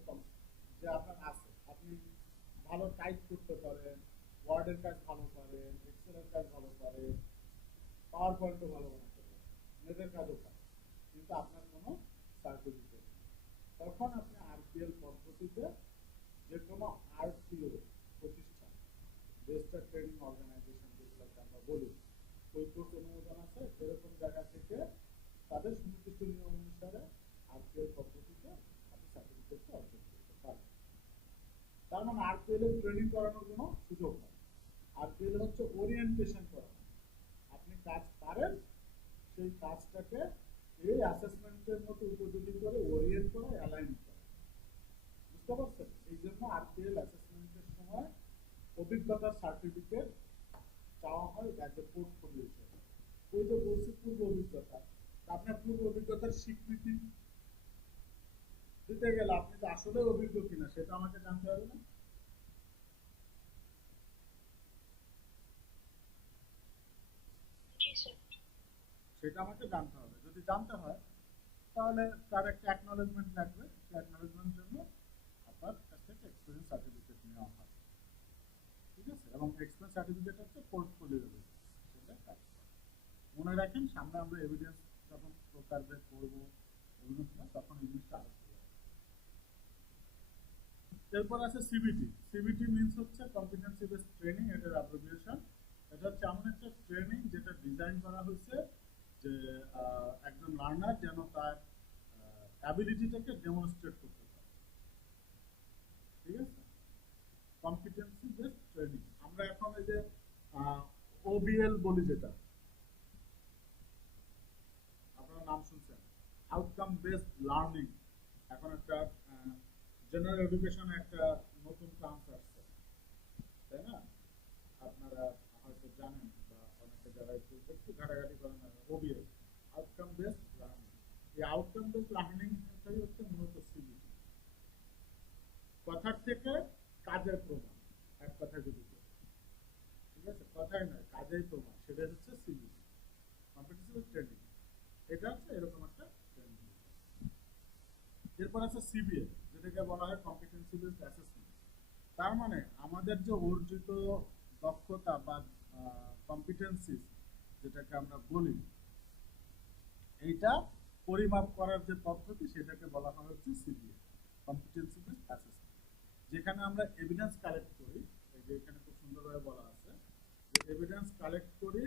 যে আপনার আছে। আপনি ভালো টাইপ করতে পারেন, ওয়ার্ডের কাজ ভালো পারেন, এক্সেলের কাজ ভালো পারেন, পাওয়ার পয়েন্টও ভালো বানাতে পারেন, নেটের কাজও পারেন, কিন্তু আপনার কোনো সার্টিফিকেট নেই। তখন আপনি আরপিএল পদ্ধতিতে যে কোনো আরপিও প্রতিষ্ঠান, রেজিস্টার্ড ট্রেনিং অর্গানাইজেশন যেগুলোকে আমরা বলি, ওই কোর্স অনুমোদন আছে, এরকম জায়গা থেকে তাদের সুনির্দিষ্ট নিয়ম অনুসারে আরপিএল পদ্ধতিতে আপনি সার্টিফিকেটটা অর্জন করতে পারেন। তার মানে আরপিএল এর ট্রেনিং করানোর কোনো সুযোগ নেই। আরপিএল হচ্ছে ওরিয়েন্টেশন করানো, আপনি কাজ পারেন সেই কাজটাকে এই অ্যাসেসমেন্টের মতো উপযোগী করে ওরিয়েন্ট করা, অ্যালাইন করা। বুঝতে পারছেন? এই জন্য আরপিএল অ্যাসেসমেন্টের সময় অভিজ্ঞতার সার্টিফিকেট চাওয়া হয় অ্যাজ এ পোর্টফোলিও হিসেবে। ওই যে বলছি পূর্ব অভিজ্ঞতা, আপনার পূর্ব অভিজ্ঞতার স্বীকৃতি দিতে গেলে আপনি তো আসলে অভিজ্ঞ কিনা সেটা আমাকে জানতে হবে না? সেটা আমাকে জানতে হবে। যদি জানতে হয় তাহলে তার একটা অ্যাকনলেজমেন্ট লাগবে, সেই অ্যাকনলেজমেন্টের জন্য আপনার কাছ থেকে এক্সপিরিয়েন্স সার্টিফিকেট নেওয়া হয়। ঠিক আছে? এবং এক্সপিরিয়েন্স সার্টিফিকেট হচ্ছে পোর্টফোলিও বেসিস, সেটা কাজ করে। মনে রাখেন সামনে আমরা এভিডেন্স যখন প্রকারভেদ করব এভিডেন্স না, তখন এই জিনিসটা আলোচনা করব। এরপর আছে সিবিটি। সিবিটি মিন্স হচ্ছে কম্পিটেন্সি বেসড ট্রেনিং, এটার অ্যাব্রিভিয়েশন। এটা হচ্ছে এমন একটা ট্রেনিং যেটা ডিজাইন করা হয়েছে যে একজন লার্নার যেন তার অ্যাবিলিটিটাকে ডেমনস্ট্রেট করতে পারে। ঠিক আছে? Competency based training. আমরা এখন এই যে ওবিএল বলি, যেটা আপনারা নাম শুনছেন, আউটকাম বেসড লার্নিং, এখন একটা জেনারেল এডুকেশনে একটা নতুন টার্মস আসছে, তাই না? আপনারা হয়তো জানেন বা অনেকে যারা একটু ঘাটাঘাটি করেন, ওবিএল, আউটকাম বেসড লার্নিং। এই আউটকাম বেসড লার্নিংটাই হচ্ছে মূলত সিবিটি। কথার থেকে কাজের প্রমাণ, এক কথা যদি বলি, ঠিক আছে, কথাই নয় কাজেই প্রমাণ, সেটা হচ্ছে সিবিটি, কম্পিটিটিভ ট্রেনিং। এটা হচ্ছে এরকম একটা ট্রেনিং। এরপর আছে সিবিএ, যেটাকে বলা হয় কম্পিটেন্সি বেসড অ্যাসেসমেন্ট। তার মানে আমাদের যে অর্জিত দক্ষতা বা কম্পিটেন্সিস যেটাকে আমরা বলি, এইটা পরিমাপ করার যে পদ্ধতি সেটাকে বলা হয় হচ্ছে সিবিএ, কম্পিটেন্সি বেসড অ্যাসেসমেন্ট। যেখানে আমরা এভিডেন্স কালেক্ট করি, এই যে এখানে খুব সুন্দরভাবে বলা আছে যে এভিডেন্স কালেক্ট করি,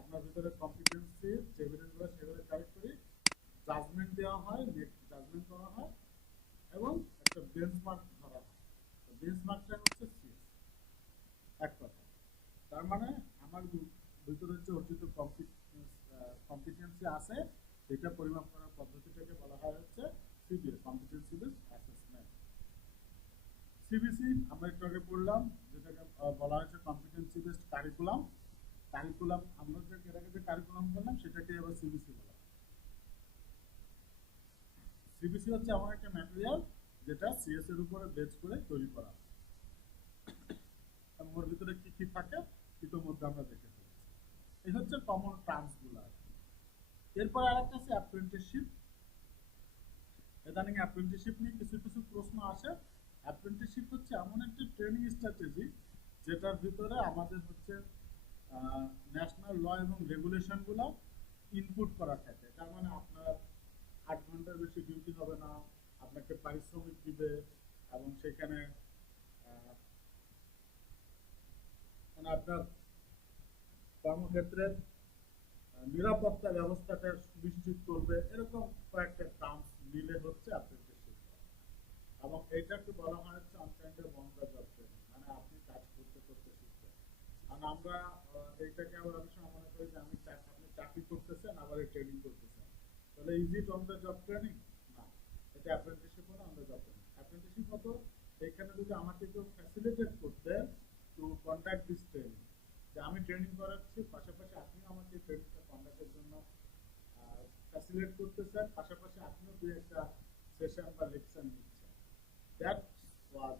আপনার ভিতরে কম্পিটেন্সি যে এভিডেন্সগুলো সেগুলো কালেক্ট করি, জাজমেন্ট দেওয়া হয়, জাজমেন্ট করা হয়, এবং একটা বেঞ্চমার্ক ধরা হয়। বেঞ্চমার্কটা হচ্ছে সিএস, এক কথা। তার মানে আমার ভিতরে যে অর্জিত কম্পিটেন্সি আছে সেটা পরিমাপ করার পদ্ধতিটাকে বলা হয় হচ্ছে CBS, competency based assessment. CBC আমরা একটু আগে পড়লাম, যেটাকে বলা হয়েছে কম্পিটেন্সি বেসড কারিকুলাম। কারিকুলাম আমরা যে এর আগে যে কারিকুলাম করলাম সেটাকে এবার সিবিসি বলা হয়। সিবিসি হচ্ছে এমন একটা ম্যাটেরিয়াল যেটা সিএস এর উপরে বেস করে তৈরি করা হয়। এবং ওর ভিতরে কি কি থাকে ইতিমধ্যে আমরা দেখে ফেলেছি। এই হচ্ছে কমন টার্মস গুলো। এরপর আরেকটা আছে অ্যাপ্রেন্টিসশিপ। ইদানিং অ্যাপ্রেন্টিসশিপ নিয়ে কিছু কিছু প্রশ্ন আসে। অ্যাপ্রেন্টিসশিপ হচ্ছে এমন একটা ট্রেনিং স্ট্র্যাটেজি যেটার ভিতরে আমাদের হচ্ছে ন্যাশনাল ল এবং রেগুলেশনগুলো ইনপুট করা থাকে। তার মানে আপনার 8 ঘন্টার বেশি ডিউটি হবে না, আপনাকে পারিশ্রমিক দিবে, এবং সেখানে মানে আপনার কর্মক্ষেত্রের নিরাপত্তা ব্যবস্থাটা সুনিশ্চিত করবে, এরকম কয়েকটা টার্মস মিলে হচ্ছে অ্যাপ্রেন্টিসশিপ। এবং এইটাকে বলা হয় হচ্ছে unkind on the job training, মানে আপনি কাজ করতে করতে শিখবেন। কারণ আমরা এইটাকে আবার অনেক সময় মনে করি যে আপনি চাকরি করতেছেন আবার ট্রেনিং করতেছেন, তাহলে is it on the job training? না, এটা অ্যাপ্রেন্টিসশিপ হলো on the job training. Apprenticeship হতো এখানে যদি আমাকে কেউ ফ্যাসিলিটেট করতে টু কন্ডাক্ট দিস ট্রেনিং, যে আমি ট্রেনিং করাচ্ছি পাশাপাশি আপনিও আমাকে ট্রেনিংটা কন্ডাক্টের জন্য ফ্যাসিলিটেট করতেছেন, পাশাপাশি আপনিও দুই একটা সেশন বা লেকচার নিচ্ছেন। That was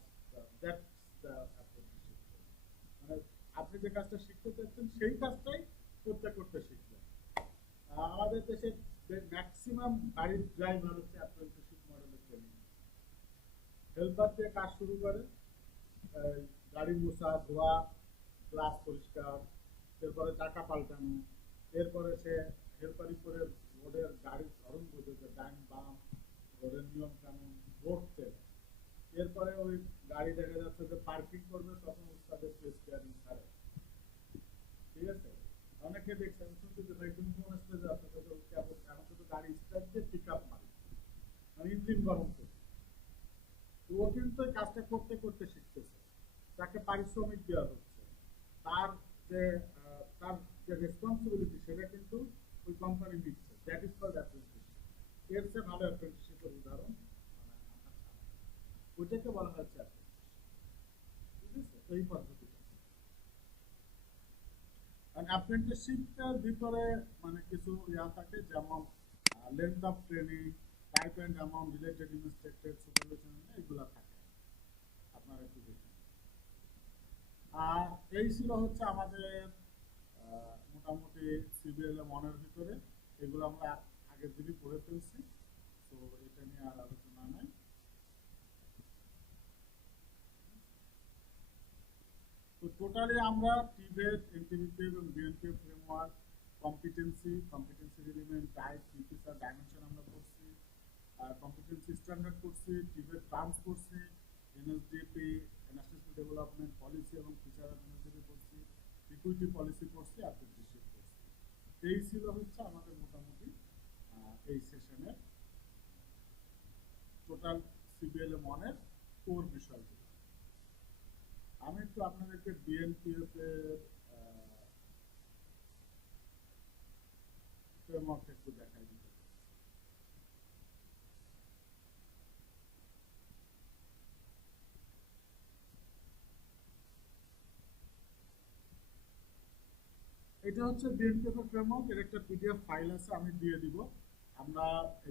that's the apprenticeship. মানে আপনি যে কাজটা শিখতে চাচ্ছেন সেই কাজটাই করতে করতে শিখবেন। আমাদের দেশে ম্যাক্সিমাম গাড়ির ড্রাইভার হচ্ছে অ্যাপ্রেন্টিসশিপ মডেলের ট্রেনিং। হেল্পার দিয়ে কাজ শুরু করে, গাড়ি মোছা ধোয়া, গ্লাস পরিষ্কার, এরপরে চাকা পাল্টানো, এরপরে সে হেল্পারি করে রোডের গাড়ির ধরন বোঝে, ডাইন বাম, রোডের নিয়ম কানুন, রোড চেক। এরপরে ওই গাড়ি দেখা যাচ্ছে যে পার্কিং করবে, তখন তাদের প্রেসক্রিয়ারিং ছাড়ে। ঠিক আছে, অনেকে দেখছেন শুনতে যে ভাই তুমি কোন স্টেজে আছো, এখন শুধু গাড়ি স্টার্ট দিয়ে পিক আপ মারি, মানে ইঞ্জিন গরম করে। ও কিন্তু কাজটা করতে করতে শিখতেছে, তাকে পারিশ্রমিক দেওয়া হচ্ছে, তার যে তার যে রেসপন্সিবিলিটি সেটা কিন্তু ওই কোম্পানি নিচ্ছে। That is called apprenticeship. এর চেয়ে ভালো অ্যাপ্রেন্টিসশিপের উদাহরণ ওইটাকে বলা হচ্ছে অ্যাপ্রেন্টিসশিপ। ঠিক আছে, এই পদ্ধতিটা। অ্যাপ্রেন্টিসশিপের ভিতরে মানে কিছু ইয়া থাকে, যেমন length of training, type and amount, related instructed, supervision, এগুলো থাকে, আপনারা একটু দেখুন। আর এই ছিল হচ্ছে আমাদের মোটামুটি সিবিএল মনের ভিতরে। এগুলো আমরা আগের দিনই পড়ে ফেলছি, তো এটা নিয়ে আর আলোচনা নাই। তো টোটালি আমরা টিভেট, এনটিভিপি এবং BNP framework, competency element, type, feature, dimension আমরা পড়ছি, কম্পিটেন্সি স্ট্যান্ডার্ড করছি, টিভেট টার্মস করছি, এনএসডিপি, ন্যাশনাল ডেভেলপমেন্ট পলিসি এবং ফিচার এনএসডিপি করছি, ইকুইটি পলিসি করছি, অ্যাপ্রেন্টিসশিপ করছি। এই ছিল হচ্ছে আমাদের মোটামুটি এই সেশনের টোটাল সিবিএল মনের কোর বিষয়গুলো। আমি একটু আপনাদেরকে বিএনপিএফ এর ফ্রেমওয়ার্ক একটু দেখাই দিতে। এটা হচ্ছে বিএনপিএফ এর ফ্রেমওয়ার্ক। এর একটা পিডিএফ ফাইল আছে, আমি দিয়ে দিব। আমরা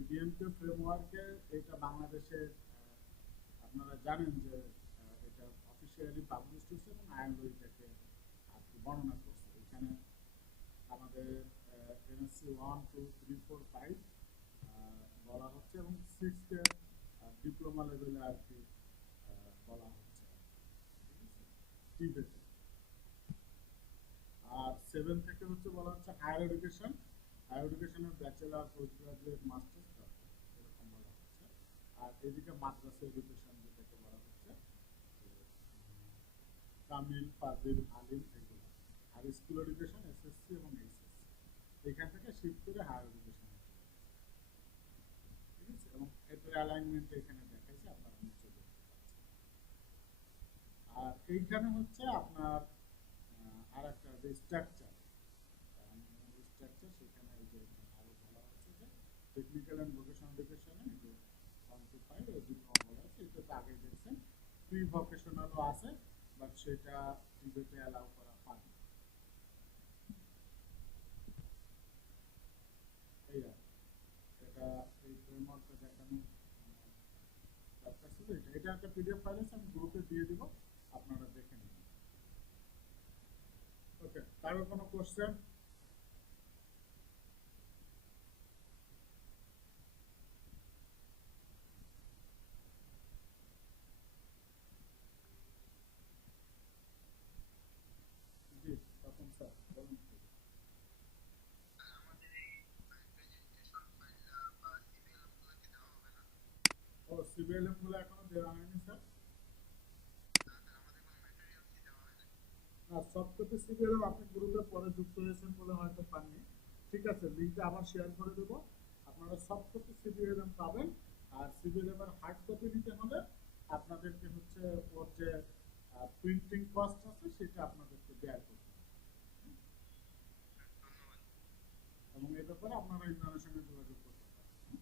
বিএনপিএফ ফ্রেমওয়ার্কে এটা বাংলাদেশে আপনারা জানেন যে এটা অফিসিয়ালি পাবলিশ হচ্ছে এবং আইএলও এটাকে বর্ণনা করছে। এখানে আমাদের এনএসসি 1, 2, 3, 4, 5 বলা হচ্ছে, এবং 6 কে ডিপ্লোমা লেভেলে আর কি বলা হচ্ছে। ঠিক আছে, আর 7 থেকে হচ্ছে বলা হচ্ছে হায়ার এডুকেশন, হায়ার এডুকেশনের ব্যাচেলার, পোস্ট গ্রাজুয়েট, মাস্টার্স, এরকম বলা হচ্ছে। আর এদিকে মাদ্রাসা এডুকেশন যেটাকে বলা হচ্ছে কামিল, ফাজিল, আলিম, এগুলো। আর স্কুল এডুকেশন এসএসসি এবং এইচএসসি, এখান থেকে শিফট করে হায়ার এডুকেশন। ঠিক আছে, এবং এটার অ্যালাইনমেন্ট এখানে দেখাইছে, আপনারা নিশ্চয়ই দেখতে পাচ্ছেন। আর এইখানে হচ্ছে আপনার আর একটা যে স্ট্রাকচার, স্ট্রাকচার সেখানে এই যে আরো বলা হচ্ছে যে টেকনিক্যাল অ্যান্ড ভোকেশনাল এডুকেশনে যে 1 to 5 এই দুটো বলা আছে। এটা তো আগে দেখছেন প্রি ভোকেশনালও আছে, বাট সেটা টিবেটে অ্যালাউ করা হয় না। এই আর এটা এই ফ্রেমওয়ার্কটা দেখানো দরকার ছিল। এটা একটা পিডিএফ ফাইল আছে, আমি গ্রুপে দিয়ে দিব, আপনারা দেখে নেবেন। ওকে, কারো কোনো কোশ্চেন? জি তখন স্যার বলুন। ও সিবিএলএম গুলো এখনো দেওয়া হয়নি স্যার। না, সফট কপি সিবিএলএম আপনি গ্রুপে পরে যুক্ত হয়েছেন বলে হয়তো পাননি। ঠিক আছে, লিঙ্কটা আবার শেয়ার করে দেবো, আপনারা সফট কপি সিবিএলএম পাবেন। আর সিবিএলএম এর হার্ড কপি নিতে হলে আপনাদেরকে হচ্ছে ওর যে প্রিন্টিং কস্ট আছে সেটা আপনাদেরকে বেয়ার করতে হবে, এবং এই ব্যাপারে আপনারা ইন্টারনেটের সঙ্গে যোগাযোগ করতে পারেন।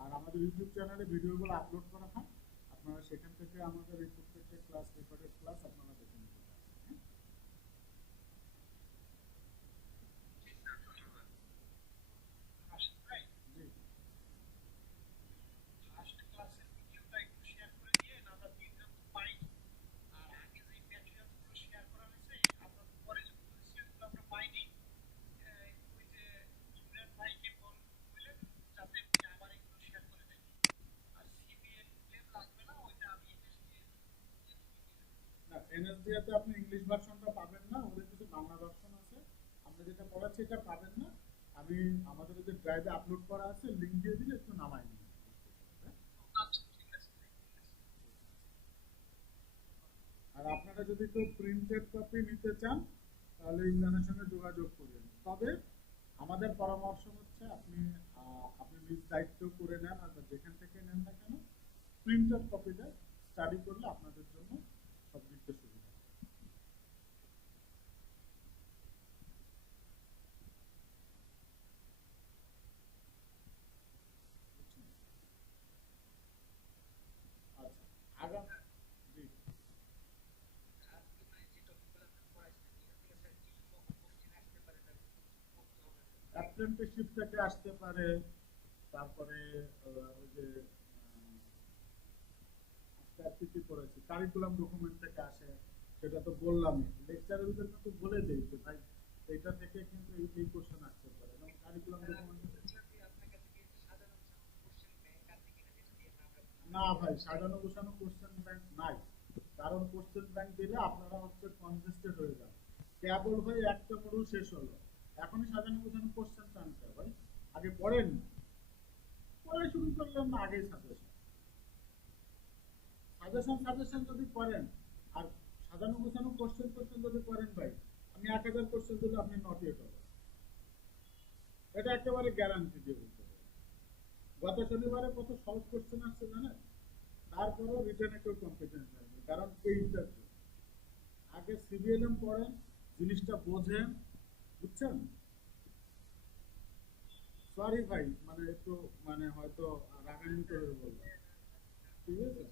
আর আমাদের ইউটিউব চ্যানেলে ভিডিওগুলো আপলোড করা হয়, আপনারা সেখান থেকে আমাদের এই প্রত্যেকটা ক্লাস রেকর্ডেড ক্লাস আপনারা দেখে নিতে পারেন। জি না, এনএসডিএতে আপনি ইংলিশ ভার্সনটা পাবেন না, ওদের কিছু বাংলা ভার্সন আছে, আমরা যেটা পড়াচ্ছি এটা পাবেন না। আমি আমাদের যে ড্রাইভে আপলোড করা আছে লিঙ্ক দিয়ে দিলে একটু নামাই নিন। আর আপনারা যদি কেউ প্রিন্টেড কপি নিতে চান তাহলে ইমরানের সঙ্গে যোগাযোগ করবেন। তবে আমাদের পরামর্শ হচ্ছে আপনি আপনি নিজ দায়িত্ব করে নেন, আর যেখান থেকে নেন না কেন প্রিন্টেড কপিটা স্টাডি করলে আপনাদের জন্য সব দিক থেকে সুবিধা। আচ্ছা, আগাম জি অ্যাপ্রেন্টিসশিপ থেকে আসতে পারে, তারপরে ওই যে কি করেছি কারিকুলাম ডকুমেন্ট থেকে আসে, সেটা তো বললামই। লেকচারের ভিতরে কিন্তু বলে দেই যে ভাই এইটা থেকে কিন্তু এই কোশ্চেন আসতে পারে, এবং কারিকুলাম ডকুমেন্ট। না ভাই, সাজানো গোছানো কোশ্চেন ব্যাংক নাই, কারণ কোশ্চেন ব্যাংক দিলে আপনারা হচ্ছে কনজেস্টেড হয়ে যাবে। কেবল হয়ে একটা মডেল শেষ হলো, এখনই সাজানো গোছানো কোশ্চেন টানতে ভাই, আগে পড়েন, পড়ে শুরু করলেন না আগেই সাজেশন সাজেশন সাজেশন যদি করেন, আর সাজানো গোছানো কোশ্চেন কোশ্চেন যদি করেন ভাই, আমি 1000 কোশ্চেন যদি আপনি নট ইয়েট হবে, এটা একেবারে গ্যারান্টি দিয়ে বলতে পারি। গত শনিবারে কত সহজ কোশ্চেন আসছে জানেন, তারপরেও রিটার্নে কেউ কনফিডেন্স নেয়নি, কারণ এই ইন্টারভিউ আগে সিবিএলএম পড়েন, জিনিসটা বোঝেন, বুঝছেন। সরি ভাই, মানে একটু মানে হয়তো রাগান্বিত হয়ে বললাম, ঠিক আছে।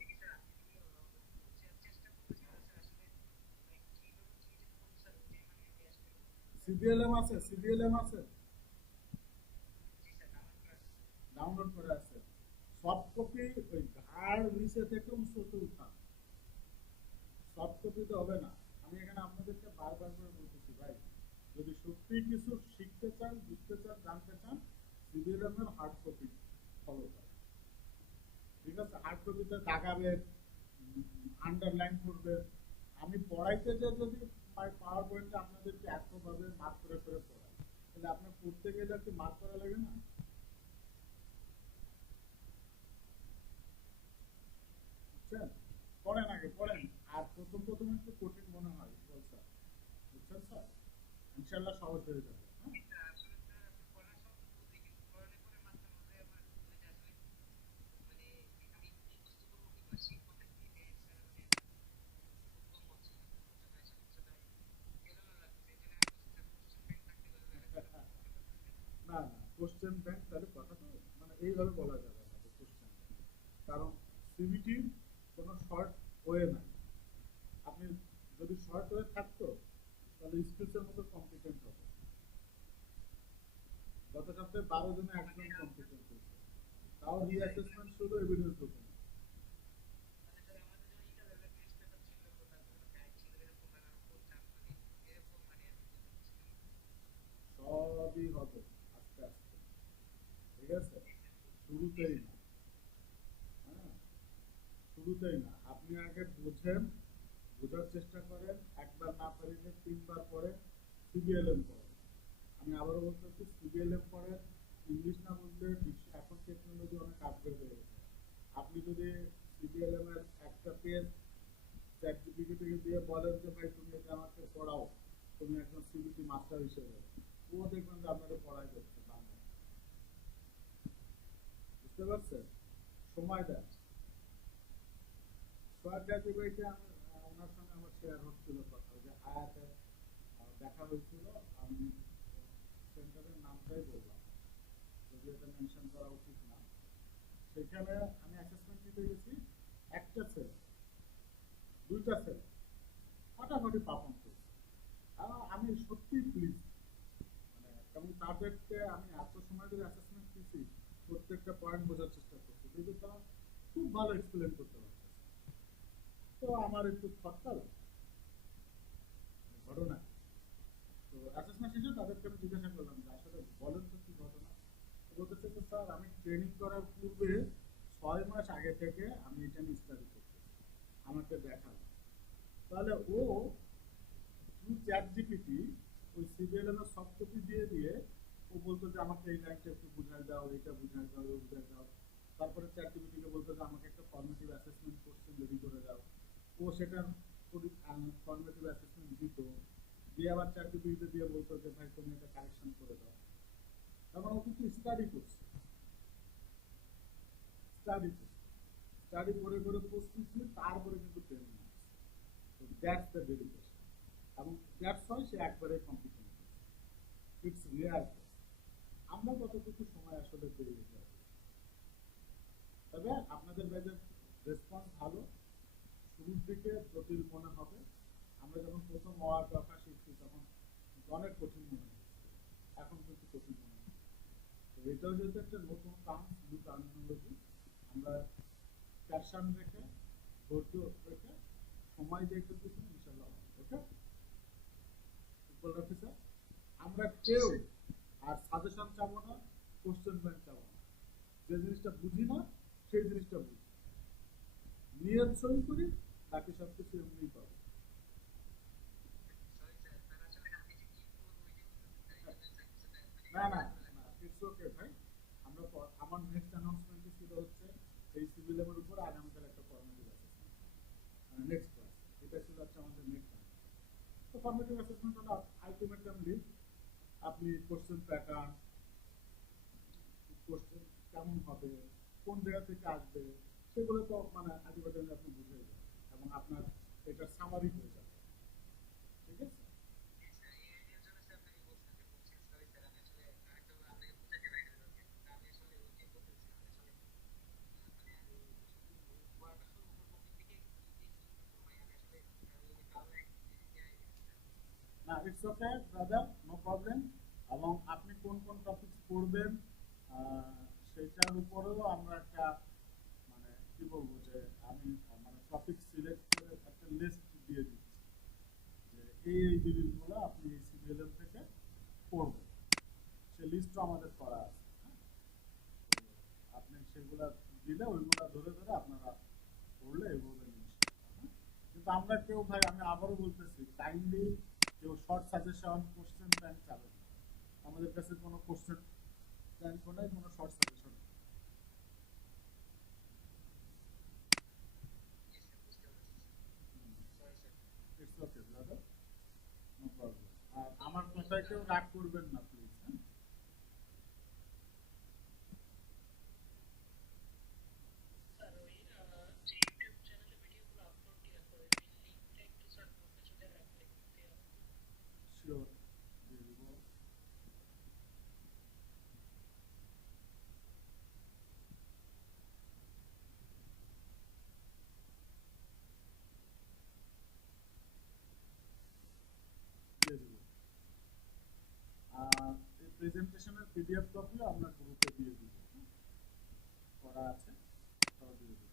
সিবিএলএম আছে, সিবিএলএম আছে, ডাউনলোড করে আছে। সফট কপি ওই ঘাড় নিচে থেকে উঁচুতে উঠা, সফট কপিতে হবে না। আমি এখানে আপনাদেরকে বারবার করে বলতেছি ভাই, যদি সত্যি কিছু শিখতে চান, বুঝতে চান, জানতে চান, সিবিএলএম এর হার্ড কপি ফলো করেন, ঠিক আছে। হার্ড কপিতে দাগাবেন, আন্ডারলাইন করবেন। আমি পড়াইতে যে যদি পাওয়ার পয়েন্টে আপনাদেরকে একভাবে মার্ক করে করে পড়াই, তাহলে আপনার পড়তে গেলে একটু মার্ক করা লাগে না, বুঝছেন। পড়েন আগে পড়েন, আর প্রথম প্রথম একটু কঠিন মনে হয় বলছেন, বুঝছেন স্যার, ইনশাল্লাহ সহজ হয়ে যাবে। হ্যাঁ কোশ্চেন ব্যাংক, তাহলে কথাটা মানে এইভাবে বলা যাবে না যে কোশ্চেন ব্যাংক, কারণ সিবিটির কোনো শর্ট ওয়ে নাই। আপনি যদি শর্ট ওয়ে থাকতো তাহলে স্পিচের মতো কম্পিটেন্ট হবে। গত সপ্তাহে 12 জনে একজন কম্পিটেন্ট হয়েছে, তাও রিঅ্যাসেসমেন্ট শুধু এভিডেন্স ডকুমেন্ট। সবই হবে আস্তে আস্তে, ঠিক আছে, শুরুতেই না। হ্যাঁ, শুরুতেই না, আপনি আগে বোঝেন, বোঝার চেষ্টা করেন, একবার না পারিলে 3বার পরে সিবিএলএম পড়েন। আমি আবারও বলতেছি, সিবিএলএম পড়েন, ইংলিশ না বুঝলে এখন টেকনোলজি অনেক আপগ্রেড হয়ে গেছে। আপনি যদি সিবিএলএম এর একটা পেজ চ্যাটজিপিটি থেকে দিয়ে বলেন যে ভাই তুমি এটা আমাকে পড়াও, তুমি একজন সিবিটি মাস্টার হিসেবে, ও দেখবেন যে আপনাকে পড়াই করছে বাংলা। বুঝতে পারছেন? সময় দেন। সোয়ার চ্যাটজিপিটি আমি ওনার সঙ্গে আমার শেয়ার হচ্ছিল কথা, যে আয়াতে দেখা হয়েছিল, আমি সেন্টারের নামটাই বললাম, যদি এটা মেনশন করা উচিত না। সেখানে আমি অ্যাসেসমেন্ট দিতে গেছি, একটা ছেলে, 2টা ছেলে ফাটাফাটি পারফর্ম করছে। আমি সত্যি প্লিজ, মানে এবং তাদেরকে আমি এত সময় ধরে অ্যাসেসমেন্ট দিচ্ছি, প্রত্যেকটা পয়েন্ট বোঝার চেষ্টা করছি, কিন্তু তারা খুব ভালো এক্সপ্লেন করতে পারছে। তো আমার একটু খটকাল ঘটনা। তো অ্যাসেসমেন্ট শেষে তাদেরকে আমি জিজ্ঞাসা করলাম যে আসলে বলেন তো কি ঘটনা। বলতেছে যে স্যার আমি ট্রেনিং করার পূর্বে 6 মাস আগে থেকে আমি এটা নিয়ে স্টাডি করতেছি, আমাকে দেখান। তাহলে ও থ্রু চ্যাট জিপিটি ওই সিবিএলএম এর সফট কপি দিয়ে দিয়ে ও বলতো যে আমাকে এই লাইনটা একটু বুঝাই দাও, এটা বুঝাই দাও, ওই বুঝাই দাও। তারপরে চ্যাট জিপিটিকে বলতো যে আমাকে একটা ফর্মেটিভ অ্যাসেসমেন্ট কোশ্চেন রেডি করে দাও, ও সেটার ফর্মেটিভ অ্যাসেসমেন্ট দিত, দিয়ে আবার চ্যাট জিপিটিতে দিয়ে বলতো যে ভাই তুমি এটা কারেকশন করে দাও। তখন ও কিন্তু স্টাডি করছে, স্টাডি করছে, স্টাডি করে করে প্রস্তুতি, তারপরে কিন্তু ট্রেনিং আসছে। তো দ্যাটস দ্য ডেডিকেশন, এবং দ্যাটস হয় সে একবারে কম্পিটেন্ট। It's Real. আমরা কতটুকু সময় আসলে পেয়ে যেতে, তবে আপনাদের ব্যাচের রেসপন্স ভালো। শুরুর দিকে জটিল মনে হবে, আমরা যখন প্রথম হওয়ার কথা শিখছি তখন অনেক কঠিন মনে হচ্ছে, এখন কিন্তু কঠিন মনে হচ্ছে। তো এটাও যেহেতু একটা নতুন চান্স, নিউ টার্মিনোলজি, আমরা প্যাশন রেখে, ধৈর্য রেখে, সময় দিয়ে করতেছি, ইনশাল্লাহ হবে। ওকে ইকুয়াল অফিসার, আমরা কেউ আর সাজেশন চাবো না, কোশ্চেন ব্যাংক চাবো না। যে জিনিসটা বুঝি না সেই জিনিসটা বুঝি, নিয়ত সই করি, বাকি সব কিছু এমনিই পাবো। না না না, ইটস ওকে ভাই। আমরা আমার নেক্সট অ্যানাউন্সমেন্ট ছিল হচ্ছে এই সিভিলের উপর আগামীকাল একটা ফর্মেটিভ অ্যাসেসমেন্ট, মানে নেক্সট ক্লাস, এটা ছিল হচ্ছে আমাদের নেক্সট। তো ফর্মেটিভ অ্যাসেসমেন্ট হলো আলটিমেটাম লিস্ট, আপনি কোশ্চেন প্যাটার্ন, কোশ্চেন কেমন হবে, কোন জায়গা থেকে আসবে, সেগুলো তো মানে আলটিমেটালি আপনি বুঝে যাবেন, এবং আপনার এটা সামারি হয়ে যাবে। ঠিক আছে? না, it's okay brother, no problem. এবং আপনি কোন কোন টপিকস পড়বেন সেটার উপরেও আমরা একটা, মানে কি বলবো, যে আমি মানে টপিক সিলেক্ট করে একটা লিস্ট দিয়ে দিচ্ছি যে এই জিনিসগুলো আপনি এই সিরিয়ালের থেকে পড়বেন, সে লিস্টও আমাদের করা আছে। হ্যাঁ, আপনি সেগুলা দিলে ওইগুলা ধরে ধরে আপনারা পড়লে এগোবেন ইনশাআল্লাহ। হ্যাঁ, কিন্তু আমরা কেউ ভাই, আমি আবারও বলতেছি, কাইন্ডলি কেউ শর্ট সাজেশন কোশ্চেন ব্যাংক চাবেন না। আমাদের কাছে কোনো কোশ্চেন ব্যাংকও নাই, কোনো short suggestion. It's okay brother, no problem. আর আমার কথায় কেউ রাগ করবেন না প্লিজ। হ্যাঁ, শিওর দিয়ে দিব। প্রেজেন্টেশনের পিডিএফ কপিও আমরা গ্রুপে দিয়ে দিব, করা আছে, তাও দিয়ে দিব।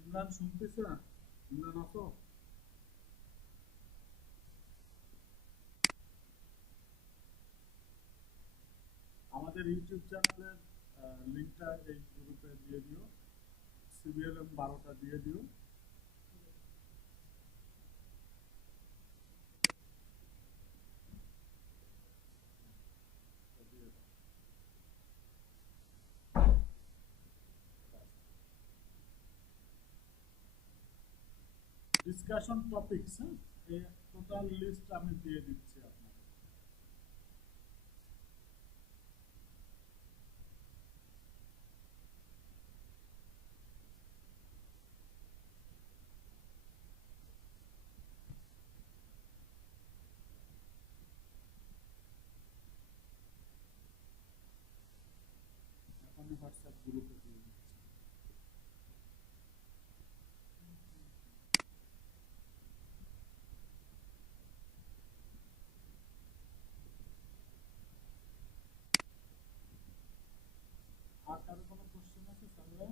ইমরান শুনতেছে না? ইমরান আছো? আমাদের ইউটিউব চ্যানেলের লিঙ্কটা এই গ্রুপে দিয়ে দিও, সিবিএলএম 12টা দিয়ে দিও। ডিসকাশন টপিকস, এই টোটাল লিস্ট আমি দিয়ে দিচ্ছি আপনাকে। এখনই হোয়াটসঅ্যাপ গ্রুপে দিয়ে দিচ্ছি। আর কারো কোনো কোশ্চেন আছে তাহলে?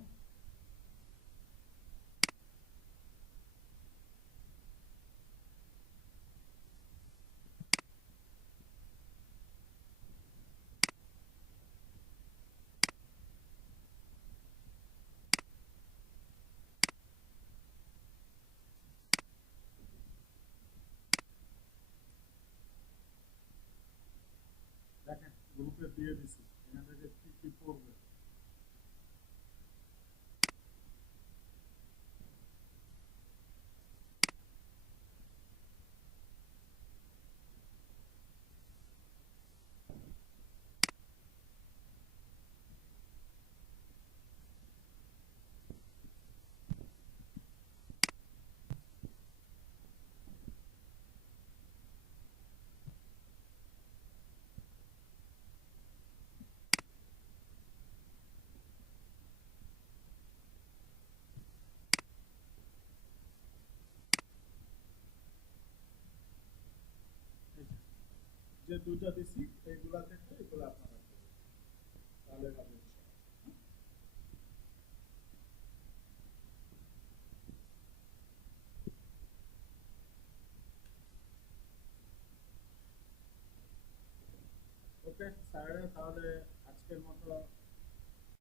দেখেন গ্রুপে দিয়ে দিছি, এখান থেকে কি কি পড়বে। যে দুইটা দিছি এইগুলা থেকে এগুলো আপনারা করবেন, তাহলে হবে ইনশাআল্লাহ। ওকে স্যার, তাহলে আজকের মতো